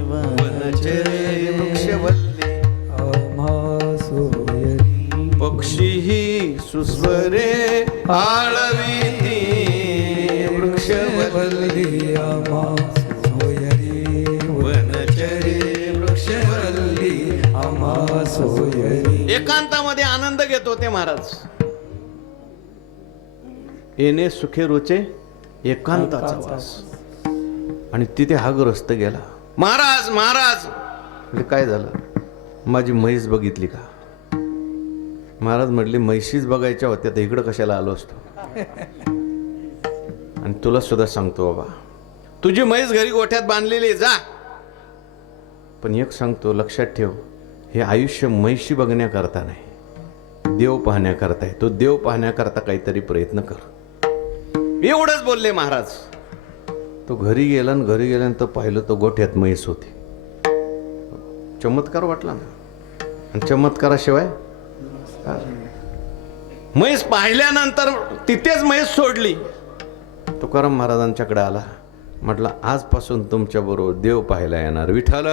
वनचरे, वृक्षवल्ली आम्हा सोयरी, पक्षी सुस्वरे आळविती, वृक्षवल्ली आम्हा सोयरी वनचरे, वृक्षवल्ली आम्हा सोयरी. एकांतामध्ये आनंद घेत होते महाराज. येणे सुखे रुचे एकांताचा वास. आणि तिथे हा ग्रस्त गेला. महाराज महाराज, म्हणजे काय झालं, माझी म्हैस बघितली का. महाराज म्हटले म्हैशीच बघायच्या होत्या तर इकडं कशाला आलो असतो. आणि तुला सुद्धा सांगतो बाबा, तुझी म्हैस घरी गोठ्यात बांधलेली जा. पण एक सांगतो, लक्षात ठेव, हे आयुष्य म्हैशी बघण्याकरता नाही, देव पाहण्याकरता आहे. तो देव पाहण्याकरता काहीतरी प्रयत्न कर. एवढंच बोलले महाराज. तो घरी गेला आणि घरी गेल्यानंतर पाहिलं तो गोठ्यात म्हैस होती. चमत्कार वाटला ना. आणि चमत्काराशिवाय म्हैस पाहिल्यानंतर तिथेच म्हैस सोडली. तुकाराम महाराजांच्याकडे आला. म्हटलं आजपासून तुमच्या बरोबर देव पाहायला येणार. विठ्ठल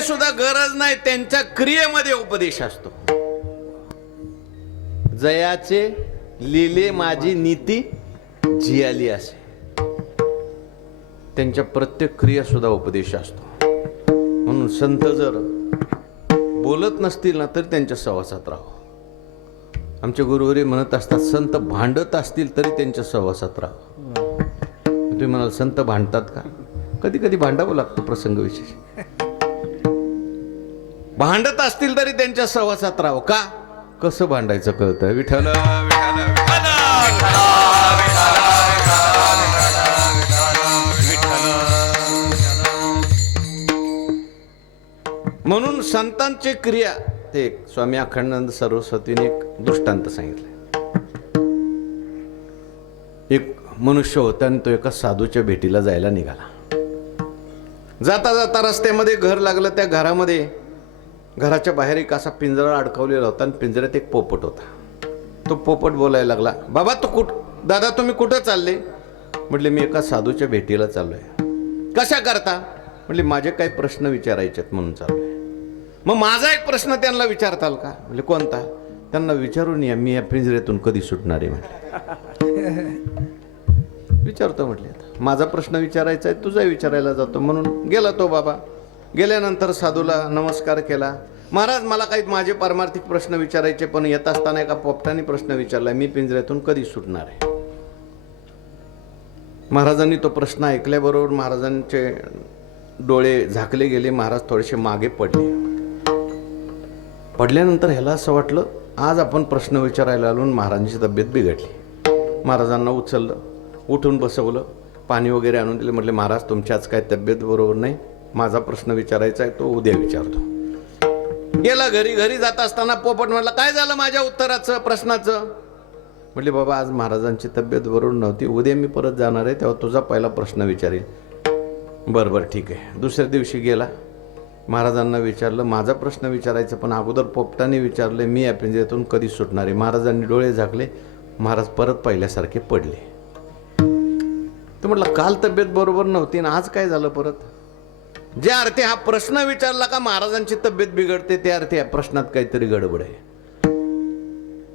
सुद्धा गरज नाही, त्यांच्या क्रियेमध्ये उपदेश असतो. जयाचे लिले माझी नीती जियाली असे. त्यांच्या प्रत्येक क्रिया सुद्धा उपदेश असतो. म्हणून संत जर बोलत नसतील ना तरी त्यांच्या सहवासात राहावं. आमचे गुरुवरी म्हणत असतात, संत भांडत असतील तरी त्यांच्या सहवासात राहावं. तुम्ही म्हणाल संत भांडतात का? कधी कधी भांडावं लागतं प्रसंग विशेष. भांडत असतील तरी त्यांच्या सहवासात राहावं. का? कसं भांडायचं कळतं. विठ्ठल विठ्ठल विठ्ठल. म्हणून संतांची क्रिया ते एक स्वामी अखंडानंद सरस्वतीने एक दृष्टांत सांगितलं. एक मनुष्य होता आणि तो एका साधूच्या भेटीला जायला निघाला. जाता जाता रस्त्यामध्ये घर लागलं. त्या घरामध्ये घराच्या बाहेर एक असा पिंजरा अडकवलेला होता आणि पिंजऱ्यात एक पोपट होता. तो पोपट बोलायला लागला, बाबा तू दादा तुम्ही कुठं चालले? म्हटले मी एका साधूच्या भेटीला चाललोय. कशा करता? म्हटले माझे काही प्रश्न विचारायचे आहेत म्हणून चाललोय. मग माझा एक प्रश्न त्यांना विचारताल का? म्हणजे कोणता? त्यांना विचारून या मी या पिंजऱ्यातून कधी सुटणार आहे म्हटले. विचारतो म्हटले. माझा प्रश्न विचारायचा आहे, तुझा विचारायला जातो. म्हणून गेला तो बाबा. गेल्यानंतर साधूला नमस्कार केला. महाराज मला काही माझे पारमार्थिक प्रश्न विचारायचे, पण येत असताना एका पोपटाने प्रश्न विचारला, मी पिंजऱ्यातून कधी सुटणार आहे? महाराजांनी तो प्रश्न ऐकल्याबरोबर महाराजांचे डोळे झाकले गेले. महाराज थोडेसे मागे पडले. पडल्यानंतर ह्याला असं वाटलं आज आपण प्रश्न विचारायला आलो. महाराजांची तब्येत बिघडली. महाराजांना उचललं, उठून बसवलं, पाणी वगैरे आणून दिले. म्हटले महाराज तुमची आज काय तब्येत बरोबर नाही, माझा प्रश्न विचारायचा आहे, तो उद्या विचारतो. गेला घरी. घरी जात असताना पोपट म्हटलं काय झालं माझ्या उत्तराचं प्रश्नाचं? म्हटले बाबा आज महाराजांची तब्येत बरोबर नव्हती, उद्या मी परत जाणार आहे तेव्हा तुझा पहिला प्रश्न विचारेल. बरं बरं ठीक आहे. दुसऱ्या दिवशी गेला. महाराजांना विचारलं माझा प्रश्न विचारायचा, पण अगोदर पोपटाने विचारले मी या पिंजऱ्यातून कधी सुटणार आहे. महाराजांनी डोळे झाकले. महाराज परत पहिल्यासारखे पडले. तो म्हटलं काल तब्येत बरोबर नव्हती ना आज काय झालं परत? ज्या अर्थी हा प्रश्न विचारला का महाराजांची तब्येत बिघडते त्या अर्थी या प्रश्नात काहीतरी गडबड आहे.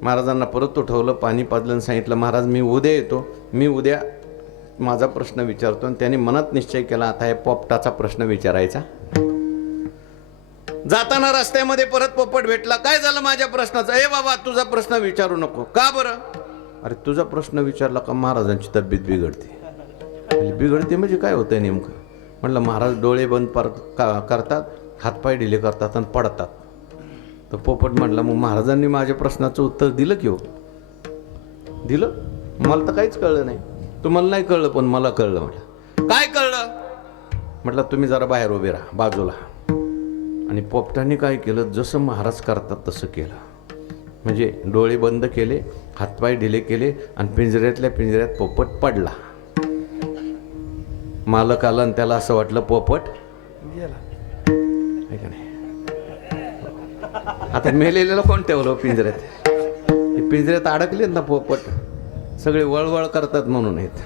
महाराजांना परत उठवलं, पाणी पाजलं, सांगितलं महाराज मी उद्या येतो, मी उद्या माझा प्रश्न विचारतो. आणि त्याने मनात निश्चय केला आता या पोपटाचा प्रश्न विचारायचा. जाताना रस्त्यामध्ये परत पोपट भेटला. काय झालं माझ्या प्रश्नाचं? ए बाबा तुझा प्रश्न विचारू नको. का बरं? अरे तुझा प्रश्न विचारला का महाराजांची तब्येत बिघडते. बिघडते म्हणजे काय होतंय नेमकं? म्हटलं महाराज डोळे बंद करतात, हातपाय ढिले करतात आणि पडतात. तर पोपट म्हटला मग महाराजांनी माझ्या प्रश्नाचं उत्तर दिलं की हो? दिलं. मला तर काहीच कळलं नाही. तुम्हाला नाही कळलं पण मला कळलं. म्हटलं काय कळलं? म्हटलं तुम्ही जरा बाहेर उभे राहा बाजूला. आणि पोपटाने काय केलं जसं महाराज करतात तसं केलं. म्हणजे डोळे बंद केले, हातपाय ढिले केले आणि पिंजऱ्यातल्या पिंजऱ्यात पोपट पडला. मालक आला आणि त्याला असं वाटलं पोपट आहे का नाही. आता मेलेल्याला कोण ठेवलं पिंजऱ्यात? हे पिंजऱ्यात अडकले ना पोपट, सगळे वळवळ करतात म्हणून आहेत.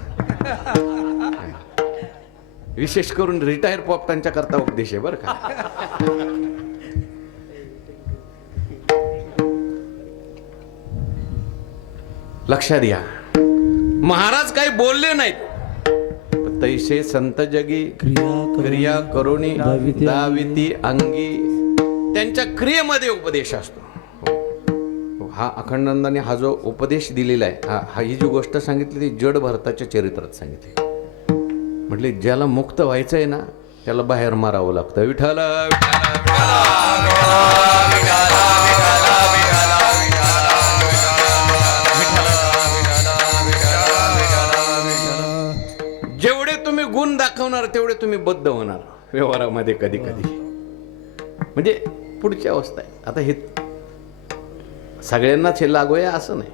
विशेष करून रिटायर पोपटांच्या करता उपदेश आहे बरं का. लक्षात घ्या महाराज काही बोलले नाहीत, तैसे संत जगी क्रिया करुणी दाविती अंगी. त्यांच्या क्रियेमध्ये उपदेश असतो. हा अखंडानंदाने हा जो उपदेश दिलेला आहे, हा ही जी गोष्ट सांगितली ती जड भरताच्या चरित्रात सांगितली. म्हटले ज्याला मुक्त व्हायचं आहे ना त्याला बाहेर मारावं लागतं. विठ्ठल जेवढे तुम्ही गुण दाखवणार तेवढे तुम्ही बद्ध होणार व्यवहारामध्ये कधी कधी. म्हणजे पुढची अवस्था आहे. आता हे सगळ्यांनाच हे लागू आहे असं नाही.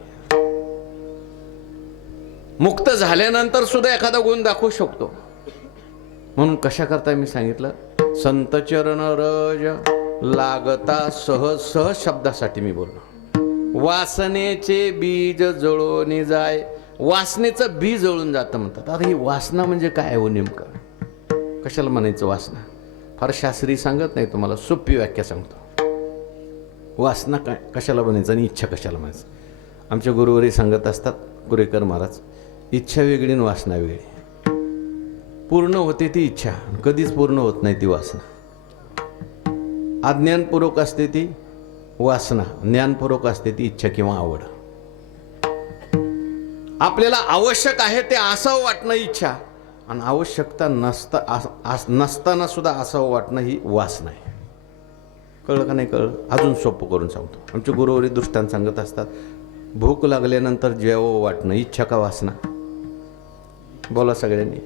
मुक्त झाल्यानंतर सुद्धा एखादा गुण दाखवू शकतो. म्हणून कशा करता मी सांगितलं, संत चरण रज लागता सहज सहज शब्दासाठी मी बोललो. वासनेचे बीज जळून जाय. वासनेचं बीज जळून जातं म्हणतात. आता ही वासना म्हणजे काय हो नेमकं? कशाला म्हणायचं वासना? फार शास्त्री सांगत नाही तुम्हाला, सोपी व्याख्या सांगतो. वासना काय कशाला म्हणायचं आणि इच्छा कशाला म्हणायचं? आमच्या गुरुवारी सांगत असतात कुरेकर महाराज, इच्छा वेगळी आणि वासना वेगळी. पूर्ण होते ती इच्छा, कधीच पूर्ण होत नाही ती वासना. अज्ञानपूर्वक असते ती वासना, ज्ञानपूर्वक असते ती इच्छा किंवा आवड. आपल्याला आवश्यक आहे ते असावं वाटणं इच्छा, आणि आवश्यकता नसताना सुद्धा असावं वाटणं ही वासना आहे. कळलं का नाही कळलं? अजून सोपं करून सांगतो. आमचे गुरुवरी दृष्टांत सांगत असतात, भूक लागल्यानंतर जेवावं वाटणं इच्छा का वासना? बोला सगळ्यांनी.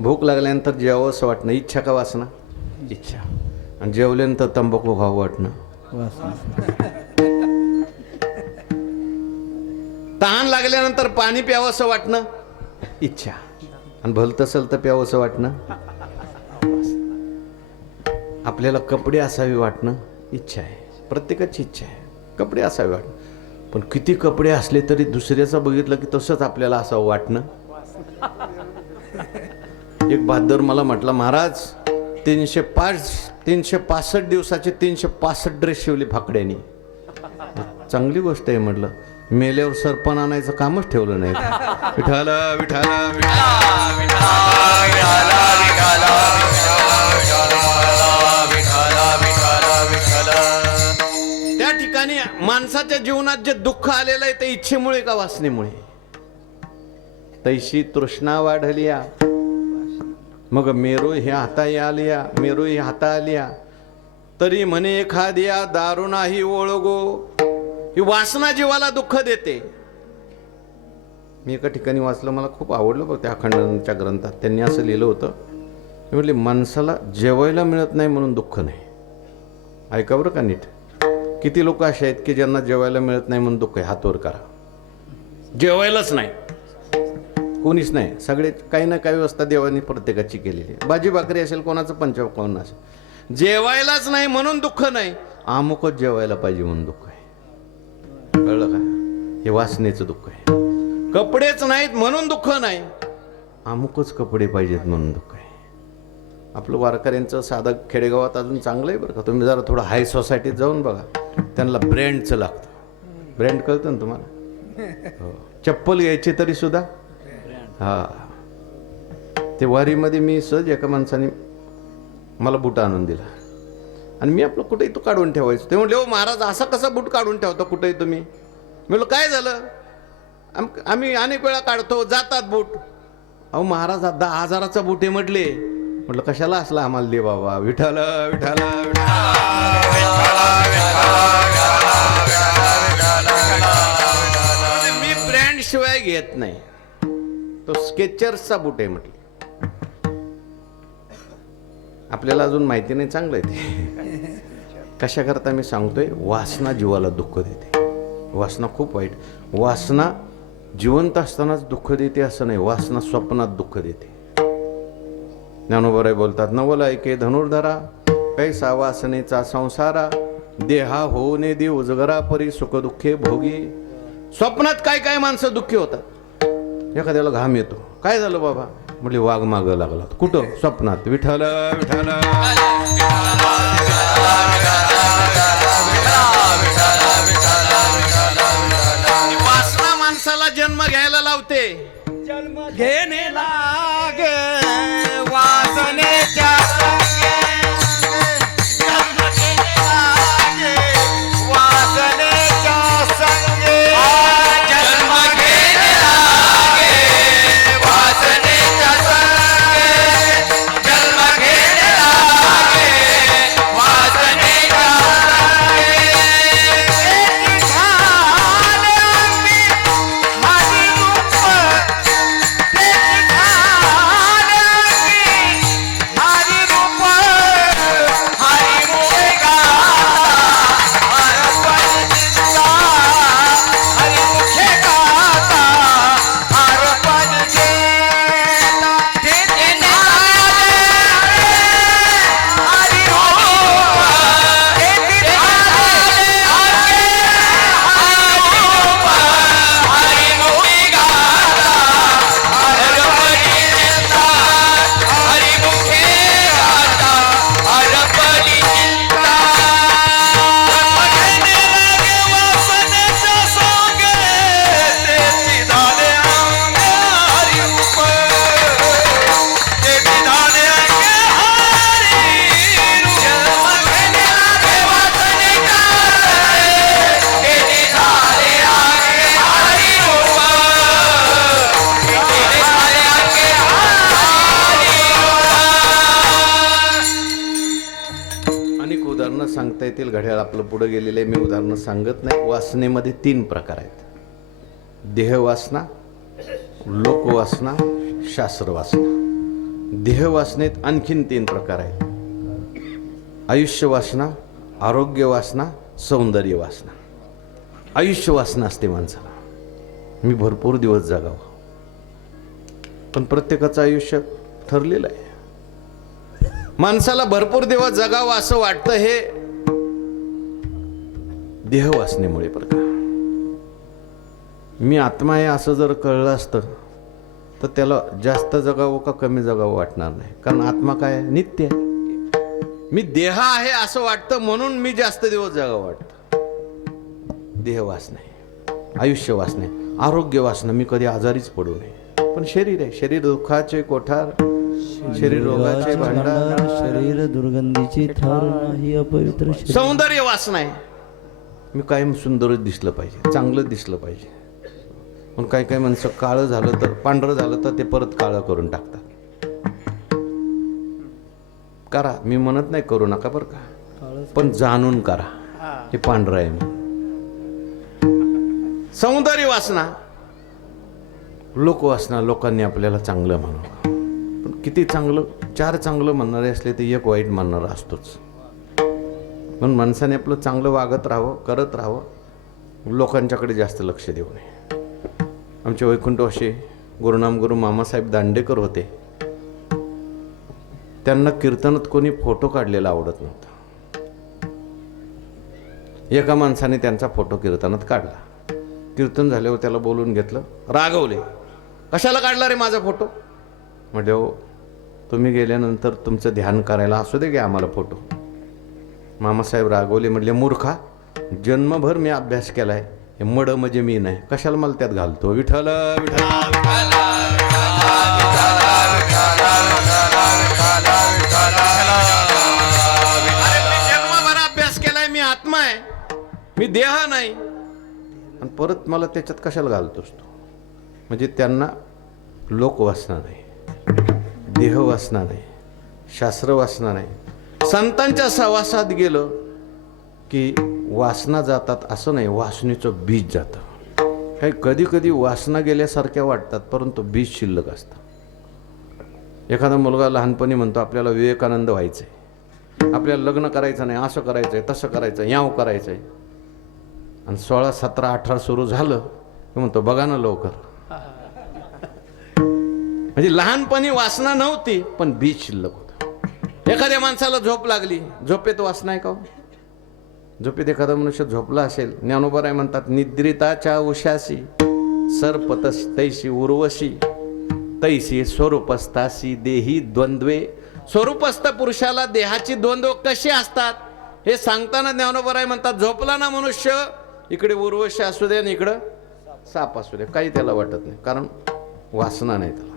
भूक लागल्यानंतर जेवावं असं वाटणं इच्छा का वासना? इच्छा. आणि जेवल्यानंतर तंबाखू खावं वाटणं तहान लागल्यानंतर पाणी प्यावं असं वाटणं इच्छा. आणि भलत असेल तर प्यावं असं वाटणं. आपल्याला कपडे असावे वाटणं इच्छा आहे. प्रत्येकाची इच्छा आहे कपडे असावे वाटणं. पण किती कपडे असले तरी दुसऱ्याचं बघितलं की तसंच आपल्याला असावं वाटणं. एक बहादर मला म्हटलं, महाराज 365 दिवसाचे 365 ड्रेस शिवले फाकड्याने. चांगली गोष्ट आहे म्हटलं. मेल्यावर सरपण आणायचं कामच ठेवलं नाही. विठाला विठाला त्या ठिकाणी माणसाच्या जीवनात जे दुःख आलेलं आहे ते इच्छेमुळे का वासनेमुळे? तैशी तृष्णा वाढलिया मग मेरो हे हाता आलिया, मेरो हे हाता आलिया तरी म्हणे एखाद्या दारू नाही ओळगो. ही वासना जीवाला दुःख देते. मी एका ठिकाणी वाचलं, मला खूप आवडलं बघ त्या अखंडानंदच्या ग्रंथात. त्यांनी असं लिहिलं होतं, ते म्हटले माणसाला जेवायला मिळत नाही म्हणून दुःख नाही. ऐका बरं का नीट. किती लोक असे आहेत की ज्यांना जेवायला मिळत नाही म्हणून दुःख आहे? हात वर करा. जेवायलाच नाही कोणीच नाही. सगळे काही ना काही व्यवस्था देवानी प्रत्येकाची केलेली आहे. भाजी भाकरी असेल कोणाचं, पंचपक्वान्न असेल. जेवायलाच नाही म्हणून दुःख नाही, अमुकच जेवायला पाहिजे म्हणून दुःख आहे. कळलं का? हे वासनेचं दुःख आहे. कपडेच नाहीत म्हणून दुःख नाही, अमुकच कपडे पाहिजेत म्हणून दुःख आहे. आपलं वारकऱ्यांचं साधं खेडेगावात अजून चांगलं आहे बरं का. तुम्ही जरा थोडं हाय सोसायटीत जाऊन बघा, त्यांना ब्रँडचं लागतं. ब्रँड कळतं ना तुम्हाला? हो. चप्पल घ्यायची तरी सुद्धा हा. ते वारीमध्ये मी सहज एका माणसाने मला बूट आणून दिला आणि मी आपलं कुठेही तो काढून ठेवायचो. ते म्हटले, ओ महाराज असा कसा बूट काढून ठेवतो कुठेही तुम्ही? मी म्हटलं काय झालं? आम्ही अनेक वेळा काढतो, जातात बूट. अहो महाराज 10,000चा बूट आहे म्हटले. म्हटलं कशाला असला आम्हाला दे बाबा. विठाला विठाला मी ब्रँड शिवाय घेत नाही. तो स्केचर्सचा बूट आहे म्हटलं. आपल्याला अजून माहिती नाही, चांगलं आहे ते. कशा करता मी सांगतोय, वासना जीवाला दुःख देते. वासना खूप वाईट. वासना जिवंत असतानाच दुःख देते असं नाही, वासना स्वप्नात दुःख देते. ज्ञानोबाराय बोलतात, नवल ऐके धनुर्धरा कैसा वासनेचा संसारा देहा होऊने दे उजगरा परी सुख दुःखे भोगी. स्वप्नात काय काय माणसं दुःखी होतात. एखाद्याला घाम येतो, काय झालं बाबा? म्हटले वाघ माग लागला. कुठं? स्वप्नात. विठाल विठाल वासना माणसाला जन्म घ्यायला लावते. जन्म घेणे लागे वासनेच्या संगे. जन्म घेणे लागे वासनेच्या संगे. जन्म घेणे लागे वासनेच्या संगे. जन्म घेणे लागे उदाहरणं सांगता येतील. घड्याळ आपलं पुढं गेलेलं आहे, मी उदाहरणं सांगत नाही. वासनेमध्ये 3 प्रकार आहेत: देहवासना, लोकवासना, शास्त्रवासना. देहवासनेत आणखीन 3 प्रकार आहेत: आयुष्य वासना, आरोग्य वासना, सौंदर्य वासना. आयुष्य वासना असते माणसाला, मी भरपूर दिवस जगावं. पण प्रत्येकाचं आयुष्य ठरलेलं आहे. माणसाला भरपूर दिवस जगावं असं वाटतं, हे देहवासनेमुळे. बरं का, मी आत्मा आहे असं जर कळलं असतं तर त्याला जास्त जगावं का कमी जगावं वाटणार नाही. कारण आत्मा काय आहे? नित्य आहे. मी देह आहे असं वाटतं म्हणून मी जास्त दिवस जगावं वाटतं. देहवासना आहे, आयुष्य वासना आहे, आरोग्य वासना. मी कधी आजारीच पडू नये. पण शरीर आहे, शरीर दुःखाचे कोठार, शरीर रोगाचे भांडार, शरीर दुर्गंधीची थार नाही अपवित्र शरीर. सौंदर्य वासना आहे, मी कायम सुंदरच दिसलं पाहिजे, चांगलं दिसलं पाहिजे. पण काही काही माणसं काळं झालं तर, पांढरं झालं तर ते परत काळं करून टाकतात. करा, मी म्हणत नाही करू नका बरं का, पण जाणून करा हे पांढरं आहे म्हणून. सौंदर्य वासना, लोकवासना. लोकांनी आपल्याला चांगलं म्हणावं. पण किती चांगलं, 4 चांगलं म्हणणारे असले तर 1 वाईट म्हणणारा असतोच. पण माणसाने आपलं चांगलं वागत राहावं, करत राहावं, लोकांच्याकडे जास्त लक्ष देऊ नये. आमचे वैकुंठवासी गुरुनाम गुरु मामासाहेब दांडेकर होते. त्यांना कीर्तनात कोणी फोटो काढलेला आवडत नव्हता. एका माणसाने त्यांचा फोटो कीर्तनात काढला. कीर्तन झाल्यावर त्याला बोलून घेतलं, रागवले. कशाला काढला रे माझा फोटो? म्हणजे हो, तुम्ही गेल्यानंतर तुमचं ध्यान करायला असू दे की आम्हाला फोटो. मामासाहेब रागवले, म्हटले मूर्खा, जन्मभर मी अभ्यास केलाय, हे मड म्हणजे मी नाही, कशाला मला त्यात घालतो? विठ्ठल जन्मभर अभ्यास केलाय, मी आत्मा आहे, मी देह नाही, आणि परत मला त्याच्यात कशाला घालतोस तू? म्हणजे त्यांना लोकवासना नाही, देहवासना नाही, शास्त्रवासना नाही. संतांच्या सहवासात गेलं की वासना जातात असं नाही, वासनेचं बीज जातं. काही कधी कधी वासना गेल्यासारख्या वाटतात, परंतु बीज शिल्लक असतं. एखादा मुलगा लहानपणी म्हणतो आपल्याला विवेकानंद व्हायचंय, आपल्याला लग्न करायचं नाही, असं करायचंय, तसं करायचं, याव करायचंय. आणि 16, 17, 18 सुरू झालं की म्हणतो बघा ना लवकर. म्हणजे लहानपणी वासना नव्हती पण बीज शिल्लक होतं. एखाद्या माणसाला झोप लागली, झोपेत वासना आहे का? झोपेत एखादा मनुष्य झोपला असेल, ज्ञानोबराय म्हणतात, निद्रिताच्या उशासी सर्पतस्तैसी उर्वशी तैसी स्वरूपस्थासी देही द्वंद्वे. स्वरूपस्थ पुरुषाला देहाची द्वंद्व कशी असतात हे सांगताना ज्ञानोबराय म्हणतात, झोपला ना मनुष्य, इकडे उर्वशी असू दे आणि इकडं साप असू दे, काही त्याला वाटत नाही, कारण वासना नाही त्याला.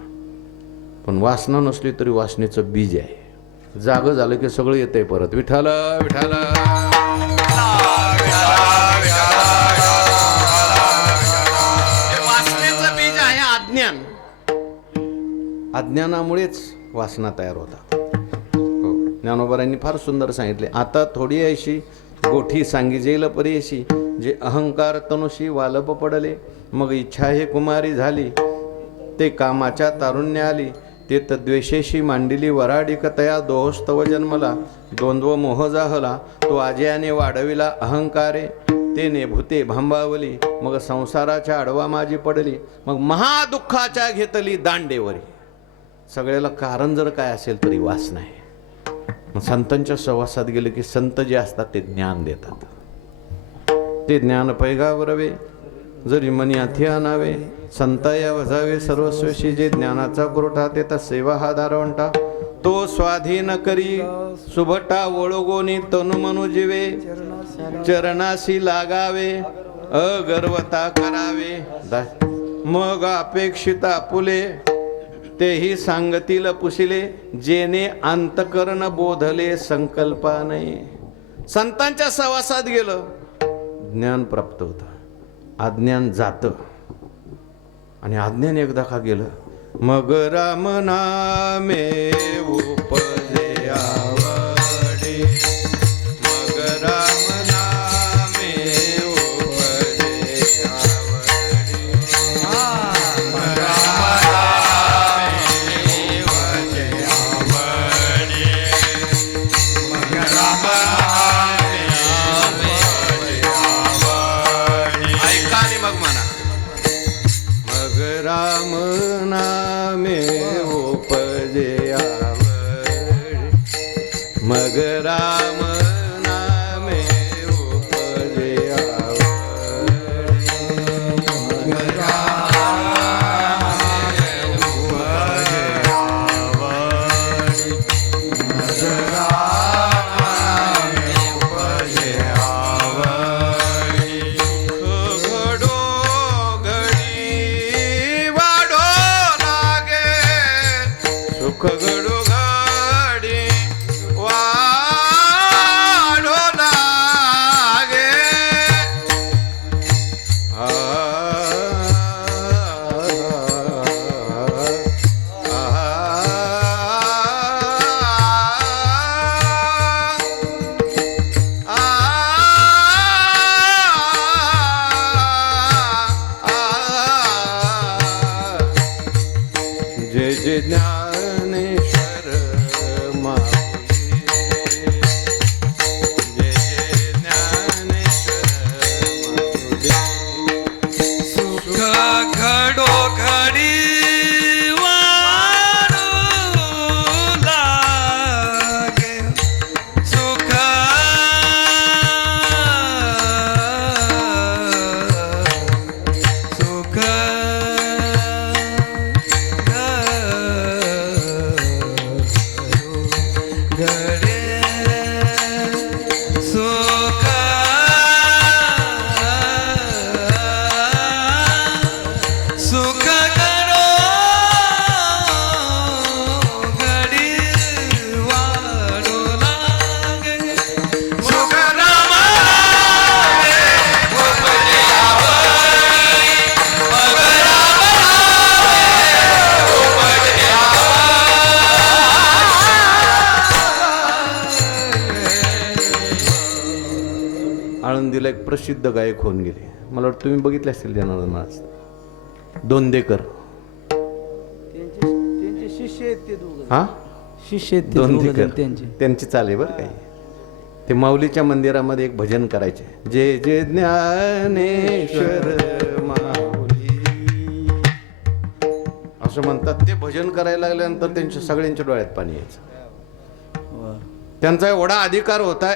पण वासना नसली तरी वासनेचं बीज आहे. जागं झालं की सगळं येतंय परत. विठ्ठल विठ्ठल. वासनेचं बीज आहे अज्ञान. अज्ञानामुळेच वासना तयार होतात. हो, ज्ञानोबारांनी फार सुंदर सांगितले, आता थोडी अशी गोठी सांगिजेल परेशी, जे अहंकार तनुशी वालप पडले, मग इच्छा हे कुमारी झाली, ते कामाच्या तारुण्य आली, ते तद्वेषेशी मांडिली वराडिक तया, दोस्तव जन्मला द्वंद्व मोह जाहला, तो आज्याने वाढविला अहंकारे, तेने भूते भांबावली, मग संसाराच्या आडवा माझी पडली, मग महादुःखाच्या घेतली दांडेवरी. सगळ्याला कारण जर काय असेल तरी वासना आहे. मग संतांच्या सहवासात गेले की संत जे असतात ते ज्ञान देतात. ते ज्ञान पैगावरवे जरी मनी हाती आणावे, संताया वजावे सर्वस्वशी, जे ज्ञानाचा कुरटा तेता सेवा हा दारवंटा, तो स्वाधीन करी सुभटा ओळगोनी तनु मनु जीवे, चरणाशी लागावे अगर्वता करावे, मग अपेक्षिता पुले तेही सांगतील पुसिले, जेने अंतकरण बोधले संकल्पाने. संतांच्या सहवासात गेलं ज्ञान प्राप्त होतं, अज्ञान जातं. आणि अज्ञान एकदा का गेलं, मग राम नामे उपजे आवडे, आळंदीला एक प्रसिद्ध गायक होऊन गेले. मला वाटतं तुम्ही बघितले असतील जनार्दन महाराज, दोंदेकर. त्यांचे शिष्य आहेत ते दोघं. हा, शिष्य आहेत ते दोघं दोंदेकर जण त्यांचे. त्यांची चाले बरं काही. ते माऊलीच्या मंदिरामध्ये एक भजन करायचे, जे जे ज्ञानेश्वर माऊली असं म्हणतात. ते भजन करायला लागल्यानंतर त्यांच्या सगळ्यांच्या डोळ्यात पाणी यायचं. वा. त्यांचा एवढा अधिकार होता.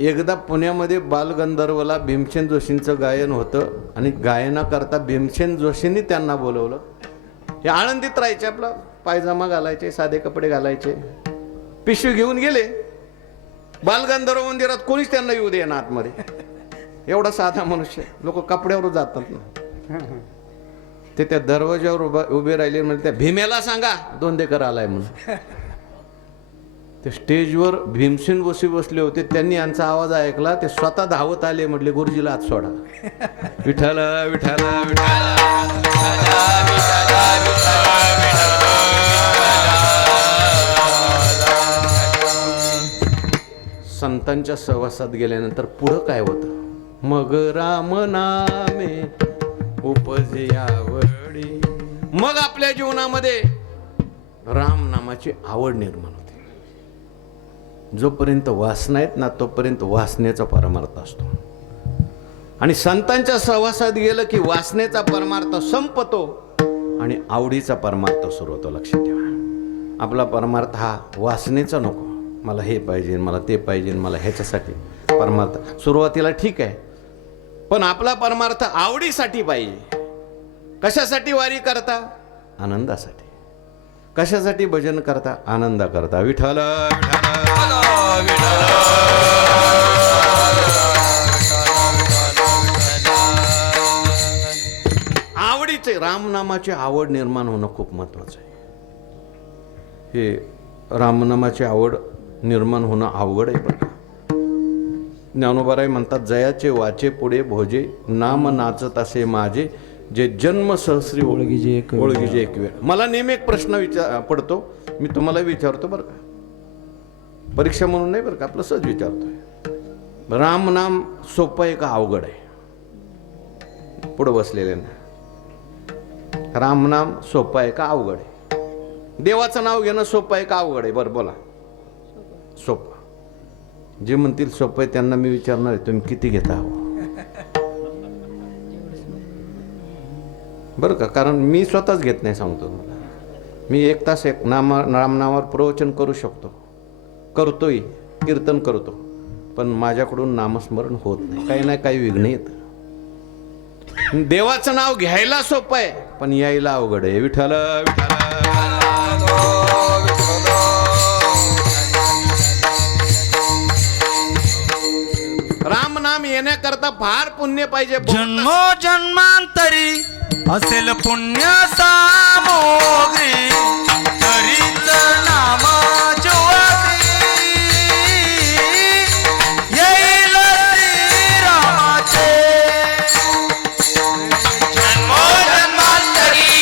एकदा पुण्यामध्ये बालगंधर्वला भीमसेन जोशींचं गायन होतं आणि गायनाकरता भीमसेन जोशींनी त्यांना बोलवलं. हे आळंदीत राहायचे, आपला पायजामा घालायचे, साधे कपडे घालायचे, पिशवी घेऊन गेले. बालगंधर्व मंदिरात कोणीच त्यांना येऊ दे ना आतमध्ये. एवढा साधा मनुष्य, लोक कपड्यावर जातात ना. ते त्या दरवाज्यावर उभे राहिले, म्हणजे त्या भीमेला सांगा दोंदेकर आलाय म्हणून. ते स्टेजवर भीमसेन जोशी बसले होते, त्यांनी यांचा आवाज ऐकला, ते स्वतः धावत आले, म्हटले गुरुजीला आत सोडा. विठ्ठल विठ्ठल संतांच्या सहवासात गेल्यानंतर पुढं काय होतं? मग राम नामे उपजे आवडी. मग आपल्या जीवनामध्ये राम नामाची आवड निर्माण होते. जोपर्यंत वासना आहेत ना, तोपर्यंत वासनेचा परमार्थ असतो. आणि संतांच्या सहवासात गेलं की वासनेचा परमार्थ संपतो आणि आवडीचा परमार्थ सुरू होतो. लक्षात ठेवा, आपला परमार्थ हा वासनेचा नको, मला हे पाहिजे, मला ते पाहिजे, मला ह्याच्यासाठी परमार्थ. सुरुवातीला ठीक आहे, पण आपला परमार्थ आवडीसाठी पाहिजे. कशासाठी वारी करता? आनंदासाठी. कशासाठी भजन करता? आनंदा करता. विठ्ठल आवडीचे रामनामाची आवड निर्माण होणं खूप महत्वाचं आहे. हे रामनामाची आवड निर्माण होणं अवघड आहे. बघा, ज्ञानोबाराय म्हणतात, जयाचे वाचे पुढे भोजे, नाम नाचत असे माझे, जे जन्म सहस्री ओळखीचे एक ओळखीचे एक वेळ. मला नेहमी एक प्रश्न पडतो, मी तुम्हाला विचारतो बरं का, परीक्षा म्हणून नाही बरं का, आपलं सहज विचारतोय. राम नाम सोपं आहे का अवघड आहे? पुढं बसलेले ना, राम नाम सोपं आहे का अवघड आहे? देवाचं नाव घेणं सोपं आहे का अवघड आहे? बरं बोला. सोपं. जे म्हणतील सोपं आहे त्यांना मी विचारणार आहे, तुम्ही किती घेता हो? बरं का, कारण मी स्वतःच घेत नाही, सांगतो मला. मी 1 तास रामनामावर प्रवचन करू शकतो, करतोय, कीर्तन करतो, पण माझ्याकडून नामस्मरण होत नाही. काही ना काही विघ्न येतं. देवाचं नाव घ्यायला सोपं आहे, पण यायला अवघड आहे. विठ्ठल राम नाम येण्याकरता फार पुण्य पाहिजे. जन्मोजन्मांतरी असेल पुण्य सामोग्री, तरीच नाम ज्योती येईल श्रीरामाचे. जन्मोजन्मांतरी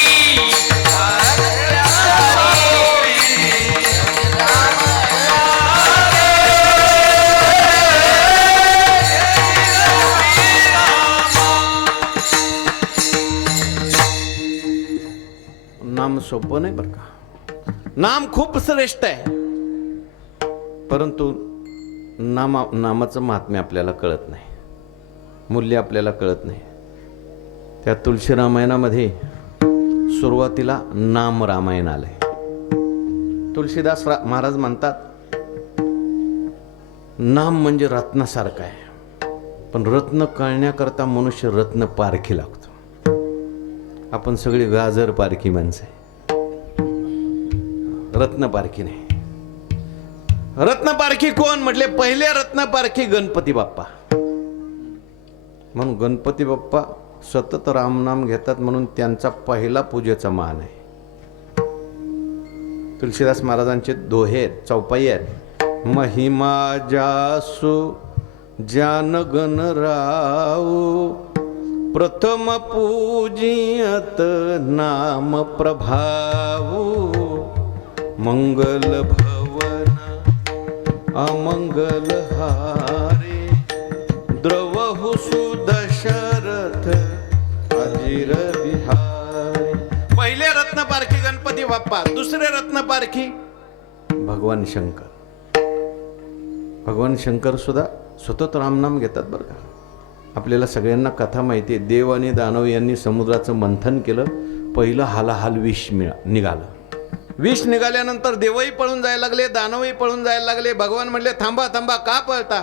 नाम सोपं नाही बरं का. नाम खूप श्रेष्ठ आहे, परंतु नामाचं महात्म्य आपल्याला कळत नाही, मूल्य आपल्याला कळत नाही. त्या तुलसी रामायणामध्ये सुरुवातीला नाम रामायण आलंय. तुलसीदास महाराज म्हणतात, नाम म्हणजे रत्नासारखं आहे, पण रत्न कळण्याकरता मनुष्य रत्न पारखी लागतो. आपण सगळी गाजर पारखी माणसं आहे, रत्न पारखी नाही. रत्न पारखी कोण म्हटले? पहिले रत्न पारखी गणपती बाप्पा. म्हणून गणपती बाप्पा सतत रामनाम घेतात, म्हणून त्यांचा पहिला पूजेचा मान आहे. तुलसीदास महाराजांचे दोहे आहेत, चौपाई आहेत. महिमा जासु जान गण राव, प्रथम पूजियत नाम प्रभाव, मंगल भवन अमंगल हारे, द्रव पार. दुसरे रत्न पारखी भगवान शंकर. भगवान शंकर सुद्धा सतत रामनाम घेतात बरं का. आपल्याला सगळ्यांना कथा माहिती आहे. देव आणि दानव यांनी समुद्राचं मंथन केलं. पहिलं हालाहाल विष निघालं. विष निघाल्यानंतर देवही पळून जायला लागले, दानवही पळून जायला लागले. भगवान म्हटले थांबा थांबा, का पळता?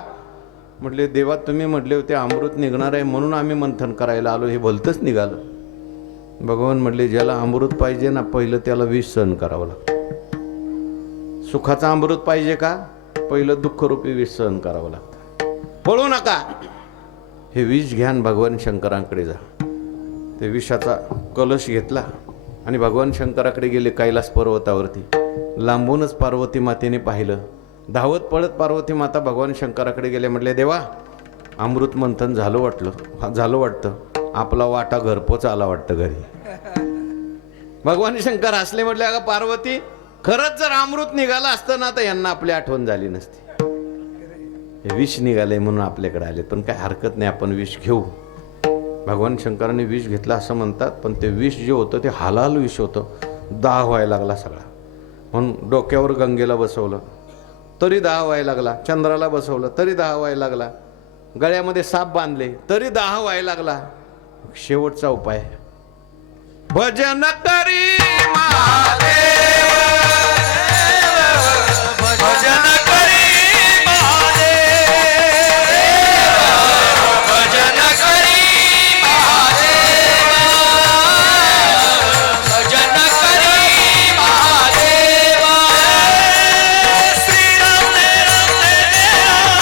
म्हटले देवा तुम्ही म्हटले होते अमृत निघणार आहे म्हणून आम्ही मंथन करायला आलो, हे भलतंच निघालं. भगवान म्हटले ज्याला अमृत पाहिजे ना पहिलं त्याला विष सहन करावं लागतं. सुखाचं अमृत पाहिजे का पहिलं दुःखरूपी विष सहन करावं लागतं. पळू नका, हे विष घ्या आणि भगवान शंकरांकडे जा. ते विषाचा कलश घेतला आणि भगवान शंकराकडे गेले कैलास पर्वतावरती. लांबूनच पार्वती मातेने पाहिलं. धावत पळत पार्वती माता भगवान शंकराकडे गेले. म्हटले देवा अमृत मंथन झालं वाटतं, आपला वाटा घरपोच आला वाटतं घरी. भगवान शंकर हसले. म्हटले अगं पार्वती खरंच जर अमृत निघालं असतं ना तर यांना आपली आठवण झाली नसती. हे विष निघाले म्हणून आपल्याकडे आले, पण काय हरकत नाही आपण विष घेऊ. भगवान शंकरांनी विष घेतलं असं म्हणतात, पण ते विष जे होतं ते हालाल विष होतं. दाह व्हायला लागला सगळा. म्हणून डोक्यावर गंगेला बसवलं तरी दाह व्हायला लागला. चंद्राला बसवलं तरी दाह व्हायला लागला. गळ्यामध्ये साप बांधले तरी दाह व्हायला लागला. शेवटचा उपाय भजन करी महादेव, भजन करी महादेव, भजन करी महादेव, भजन करी महादेव. श्रीराम जय राम जय राम, श्रीराम जय राम जय राम, श्रीराम जय राम जय राम,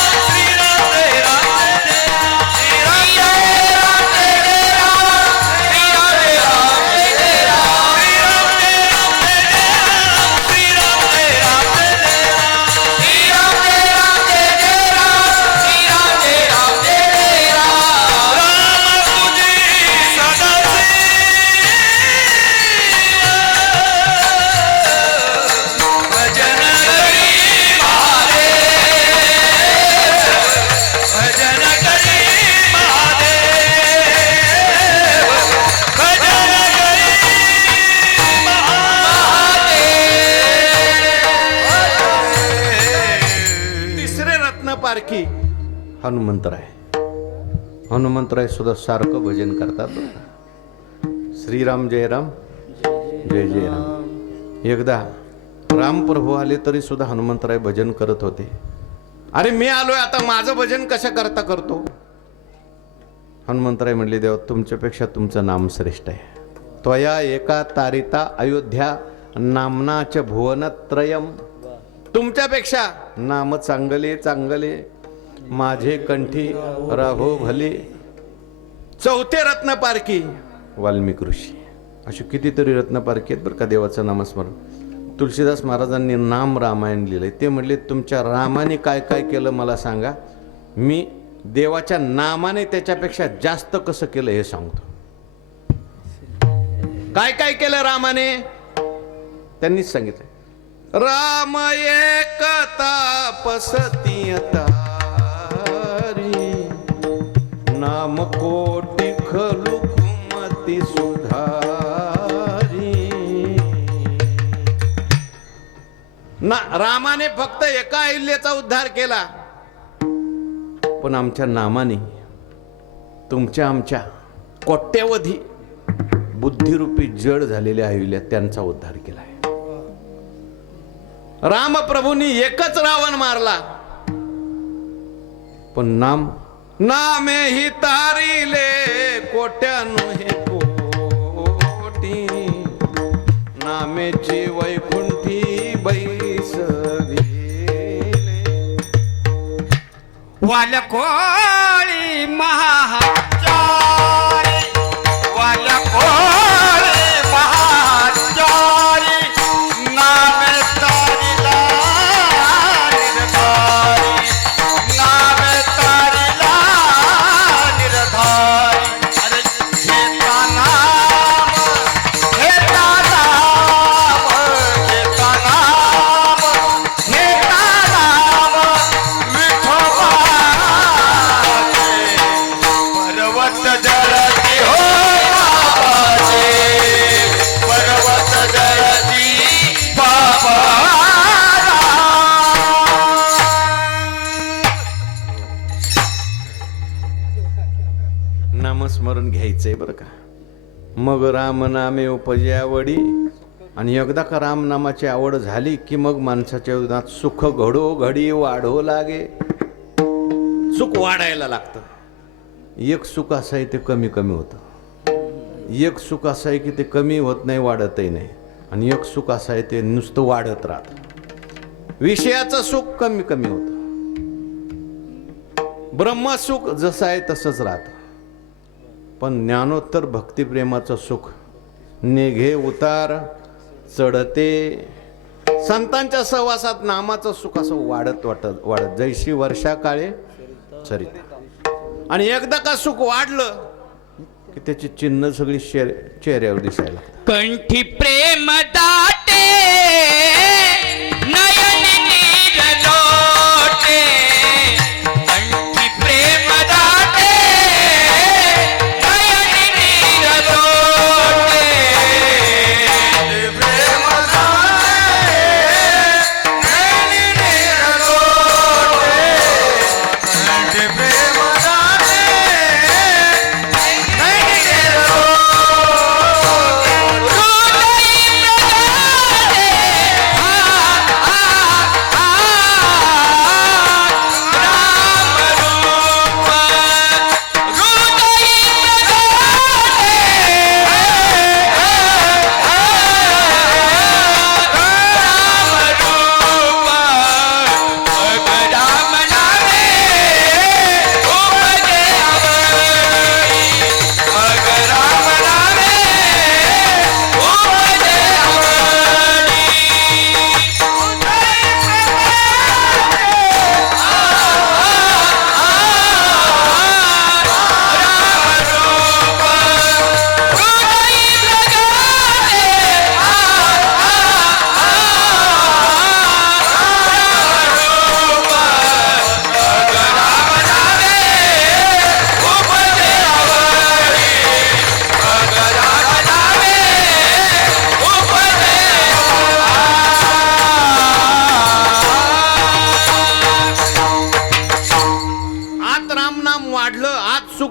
श्रीराम जय राम जय राम, श्रीराम जय राम जय राम, श्रीराम जय राम जय राम, श्रीराम जय राम जय राम, श्रीराम जय राम जय राम. राम तुझी सदा भजन करी महादेव, भजन करी महादेव, भजन करी महादेव. तिसरे रत्न पारखी हनुमंतराय. हनुमंतराय सुद्धा सारखं भजन करतात बरं का. श्रीराम जय राम जय जय राम. एकदा रामप्रभू आले तरी सुद्धा हनुमंतराय भजन करत होते. अरे मी आलोय आता माझं भजन कसं करता करतो. हनुमंतराय म्हणले देव तुमच्यापेक्षा तुमचं नाम श्रेष्ठ आहे. त्वया एका तारिता अयोध्या नामनाच भुवनत्रयम. तुमच्यापेक्षा नाम चांगले चांगले माझे कंठी राहो भले. चौथे रत्न पारखी वाल्मिक ऋषी. अशी कितीतरी रत्न पारखी आहेत बरं का देवाचं नामस्मरण. तुलसीदास महाराजांनी नाम रामायण लिहिलंय. ते म्हणले तुमच्या रामाने काय काय केलं मला सांगा, मी देवाच्या नामाने त्याच्यापेक्षा जास्त कसं केलं हे सांगतो. काय काय केलं रामाने त्यांनीच सांगितलं. राम एक तापसती तारी, नाम कोटी खलु कुमती सुधारी. ना रामाने फक्त एका अहिल्याचा उद्धार केला, पण आमच्या नामाने तुमच्या आमच्या कोट्यवधी बुद्धिरूपी जड झालेल्या अहिल्या त्यांचा उद्धार केलाय. रामप्रभूंनी एकच रावण मारला, पण नामे ही तारिले कोट्यानु हे कोटी. नामेची वैकुंठी बैसविले. वालकोळी महाचारी, वालकोळी महाचारी, नामे तारिला निर्धारी, नामे तारिला निर्धारी. अरे घेता नाम, घेता नाम, घेता नाम, घेता नाम विठोबा. पर्वत नामस्मरण घ्यायचंय बरं का. मग राम नामे उपजे आवडी. आणि एकदा का रामनामाची आवड झाली की मग माणसाच्या जीवनात सुख घडो घडी वाढो लागे. सुख वाढायला लागतं. एक सुख असं आहे ते कमी कमी होतं. एक सुख असं आहे की ते कमी होत नाही, वाढतही नाही. आणि एक सुख असं आहे ते नुसतं वाढत राहतं. विषयाचं सुख कमी कमी होतं. ब्रह्मसुख जसं आहे तसंच राहतं. पण ज्ञानोत्तर भक्तिप्रेमाचं सुख निघे उतार चढते. संतांच्या सहवासात नामाचं सुख असं वाढत जैशी वर्षा काळे सरिता. आणि एकदा का सुख वाढलं की त्याची चिन्ह सगळी चेहऱ्यावर दिसायला. कंठी प्रेम दाटे नयन नीर लोटे. कंठी प्रेम दाटे नयन नीर लोटे.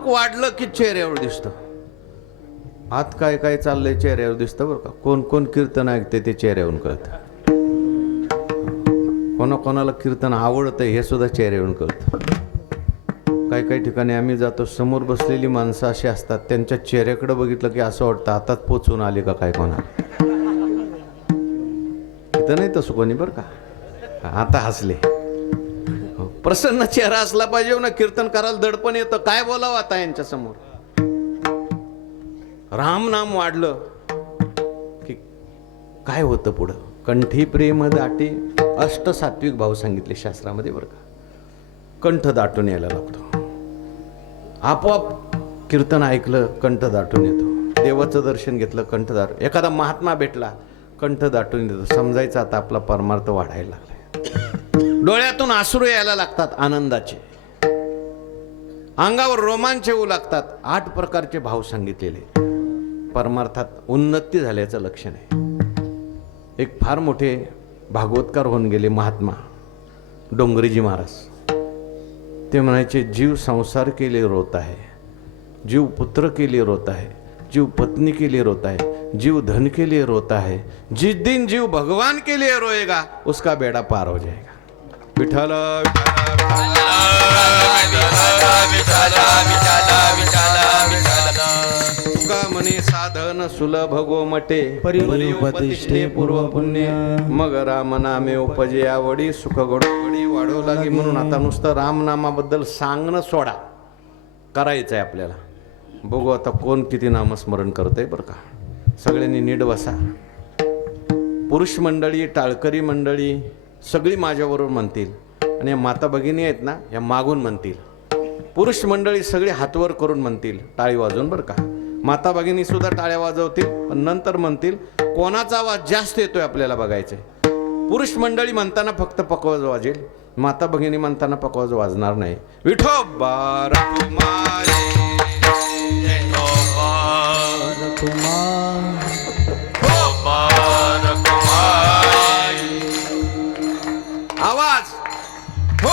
वाढलं की चेहऱ्यावर दिसतं. आत काय काय चाललंय चेहऱ्यावर दिसतं बरं का. कोण कोण कीर्तन ऐकते ते चेहऱ्यावरून कळतं. कोणाकोणाला कीर्तन आवडतं हे सुद्धा चेहऱ्यावरून कळतं. काही काही ठिकाणी आम्ही जातो, समोर बसलेली माणसं अशी असतात, त्यांच्या चेहऱ्याकडे बघितलं की असं वाटतं आताच पोचून आले का काय कोणाला. इथं नाही तसं कोणी बरं का. आता हसले. प्रसन्न चेहरा असला पाहिजे ना. कीर्तन करायला दडपण येतं. काय बोलावं आता यांच्या समोर. राम नाम वाढलं की काय होतं पुढं. कंठी प्रेम दाटे. अष्ट सात्विक भाव सांगितले शास्त्रामध्ये बरं का. कंठ दाटून यायला लागतो. आपोआप कीर्तन ऐकलं कंठ दाटून येतो. देवाचं दर्शन घेतलं कंठ दाटून. एखादा महात्मा भेटला कंठ दाटून येतो. समजायचं आता आपला परमार्थ वाढायला लागलाय. डोळ्यातून अश्रू यायला लागतात आनंदाचे. अंगावर रोमांच येऊ लागतात. 8 प्रकारचे भाव सांगितलेले. परमार्थात उन्नती झाल्याचं लक्षण आहे. एक फार मोठे भागवतकार होऊन गेले महात्मा डोंगरीजी महाराज. ते म्हणायचे, जीव संसार के लिए रोता है, जीव पुत्र के लिए रोता है, जीव पत्नी के लिए रोता है, जीव धन के लिए रोता है. जिस दिन जीव भगवान के लिए रोएगा उसका बेड़ा पार हो जाएगा. विठ्ठल तुका म्हणे साधन सुलभ गोमटे परिपतिष्ठे पूर्व पुण्य. मग राम नामे उपजे आवडी सुख घडी वाढू लागे. म्हणून आता नुसतं रामनामाबद्दल सांगणं सोडा, करायचंय आपल्याला. बघू आता कोण किती नामस्मरण करतंय बरं का. सगळ्यांनी नीट बसा. पुरुष मंडळी, टाळकरी मंडळी सगळी माझ्याबरोबर म्हणतील. आणि या माता भगिनी आहेत ना, या मागून म्हणतील. पुरुष मंडळी सगळे हातवर करून म्हणतील, टाळी वाजवून बरं का. माता भगिनी सुद्धा टाळ्या वाजवतील, पण नंतर म्हणतील कोणाचा आवाज जास्त येतोय आपल्याला बघायचंय. पुरुष मंडळी म्हणताना फक्त पकवाज वाजेल, माता भगिनी म्हणताना पकवाज वाजणार नाही. विठोबा रखुमाई, आवाज हो.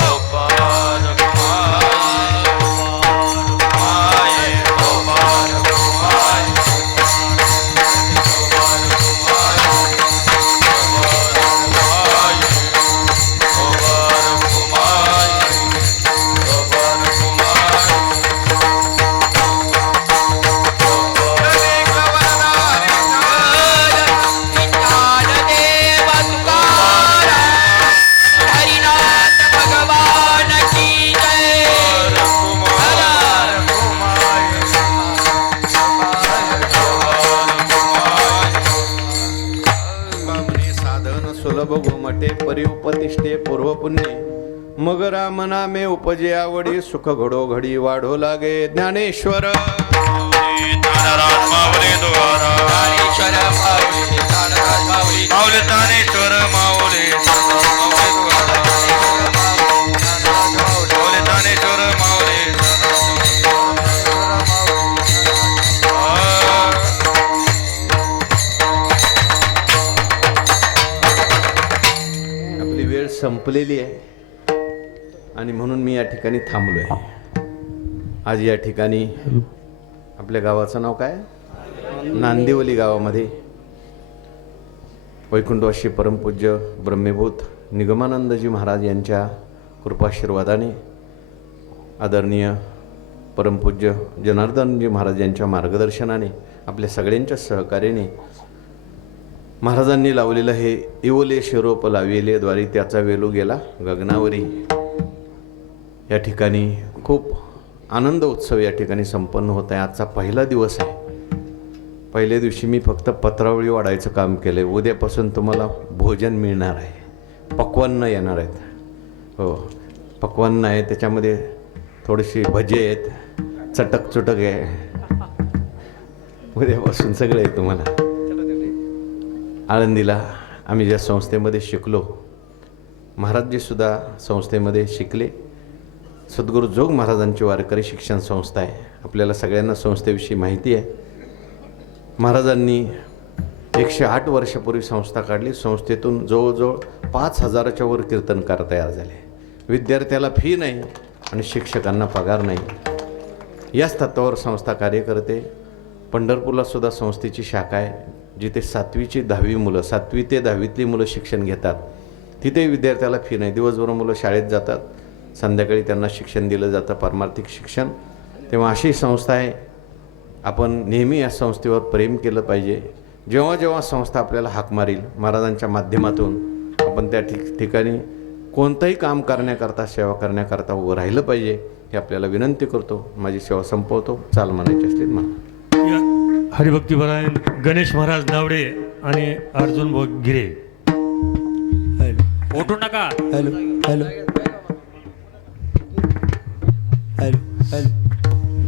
बघू मटे परी उपतिष्ठे पूर्व पुण्ये मग राम नामे उपजे आवडी सुख घडो घडी वाढो लागे ज्ञानेश्वर ज्ञानराज माऊली द्वारा ज्ञानेश्वर माऊली ज्ञानराज माऊली माऊली ज्ञानेश्वर माऊली द्वारा माऊली ज्ञानेश्वर माऊली आपली वेळ संपलेली आहे आणि म्हणून मी या ठिकाणी थांबलोय. आज या ठिकाणी आपल्या गावाचं नाव काय? नांदिवली गावामध्ये वैकुंठवासी परमपूज्य ब्रह्मभूत निगमानंदजी महाराज यांच्या कृपाशीर्वादाने आदरणीय परमपूज्य जनार्दनजी महाराज यांच्या मार्गदर्शनाने आपल्या सगळ्यांच्या सहकार्याने महाराजांनी लावलेलं हे इवले शिरोप लाविले द्वारे त्याचा वेलू गेला गगनावरी. या ठिकाणी खूप आनंद उत्सव या ठिकाणी संपन्न होत आहे. आजचा पहिला दिवस आहे. पहिल्या दिवशी मी फक्त पत्रावळी वाढायचं काम केलं आहे. उद्यापासून तुम्हाला भोजन मिळणार आहे. पक्वान्न येणार आहेत. हो, पक्वान्न आहे, त्याच्यामध्ये थोडीशी भजे आहेत, चटक चुटक आहे. उद्यापासून सगळं आहे तुम्हाला. आळंदीला आम्ही ज्या संस्थेमध्ये शिकलो, महाराजजीसुद्धा संस्थेमध्ये शिकले. सद्गुरू जोग महाराजांची वारकरी शिक्षण संस्था आहे. आपल्याला सगळ्यांना संस्थेविषयी माहिती आहे. महाराजांनी 108 वर्षापूर्वी संस्था काढली. संस्थेतून जवळजवळ 5,000च्या वर कीर्तनकार तयार झाले. विद्यार्थ्याला फी नाही आणि शिक्षकांना पगार नाही. याच तत्वावर संस्था कार्य करते. पंढरपूरला सुद्धा संस्थेची शाखा आहे, जिथे 7वी ते 10वीतली मुलं शिक्षण घेतात. तिथे विद्यार्थ्याला फी नाही. दिवसभर मुलं शाळेत जातात, संध्याकाळी त्यांना शिक्षण दिलं जातं, पारमार्थिक शिक्षण. तेव्हा अशी संस्था आहे. आपण नेहमी या संस्थेवर प्रेम केलं पाहिजे. जेव्हा जेव्हा संस्था आपल्याला हाक मारील महाराजांच्या माध्यमातून, आपण त्या ठिकाणी कोणतंही काम करण्याकरता, सेवा करण्याकरता उभं राहिलं पाहिजे, हे आपल्याला विनंती करतो. माझी सेवा संपवतो. चाल म्हणायची असली म्हणा. या हरिभक्तीपरायण गणेश महाराज नावडे आणि अर्जुन गिरे. उठू नका. Hello hello hello hello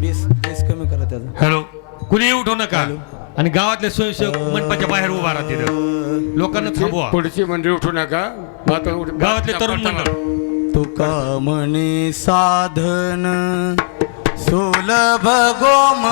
base base कमी करा त्याचा. हॅलो, कुणीही उठू नका. आणि गावातले स्वयंसेवक मंडपाच्या बाहेर उभा राहतील. लोकांना थांबवा. पुढची मंडळी उठू नका. गावातले तरुण मंडळ. तुका म्हणे साधन सुलभ गोम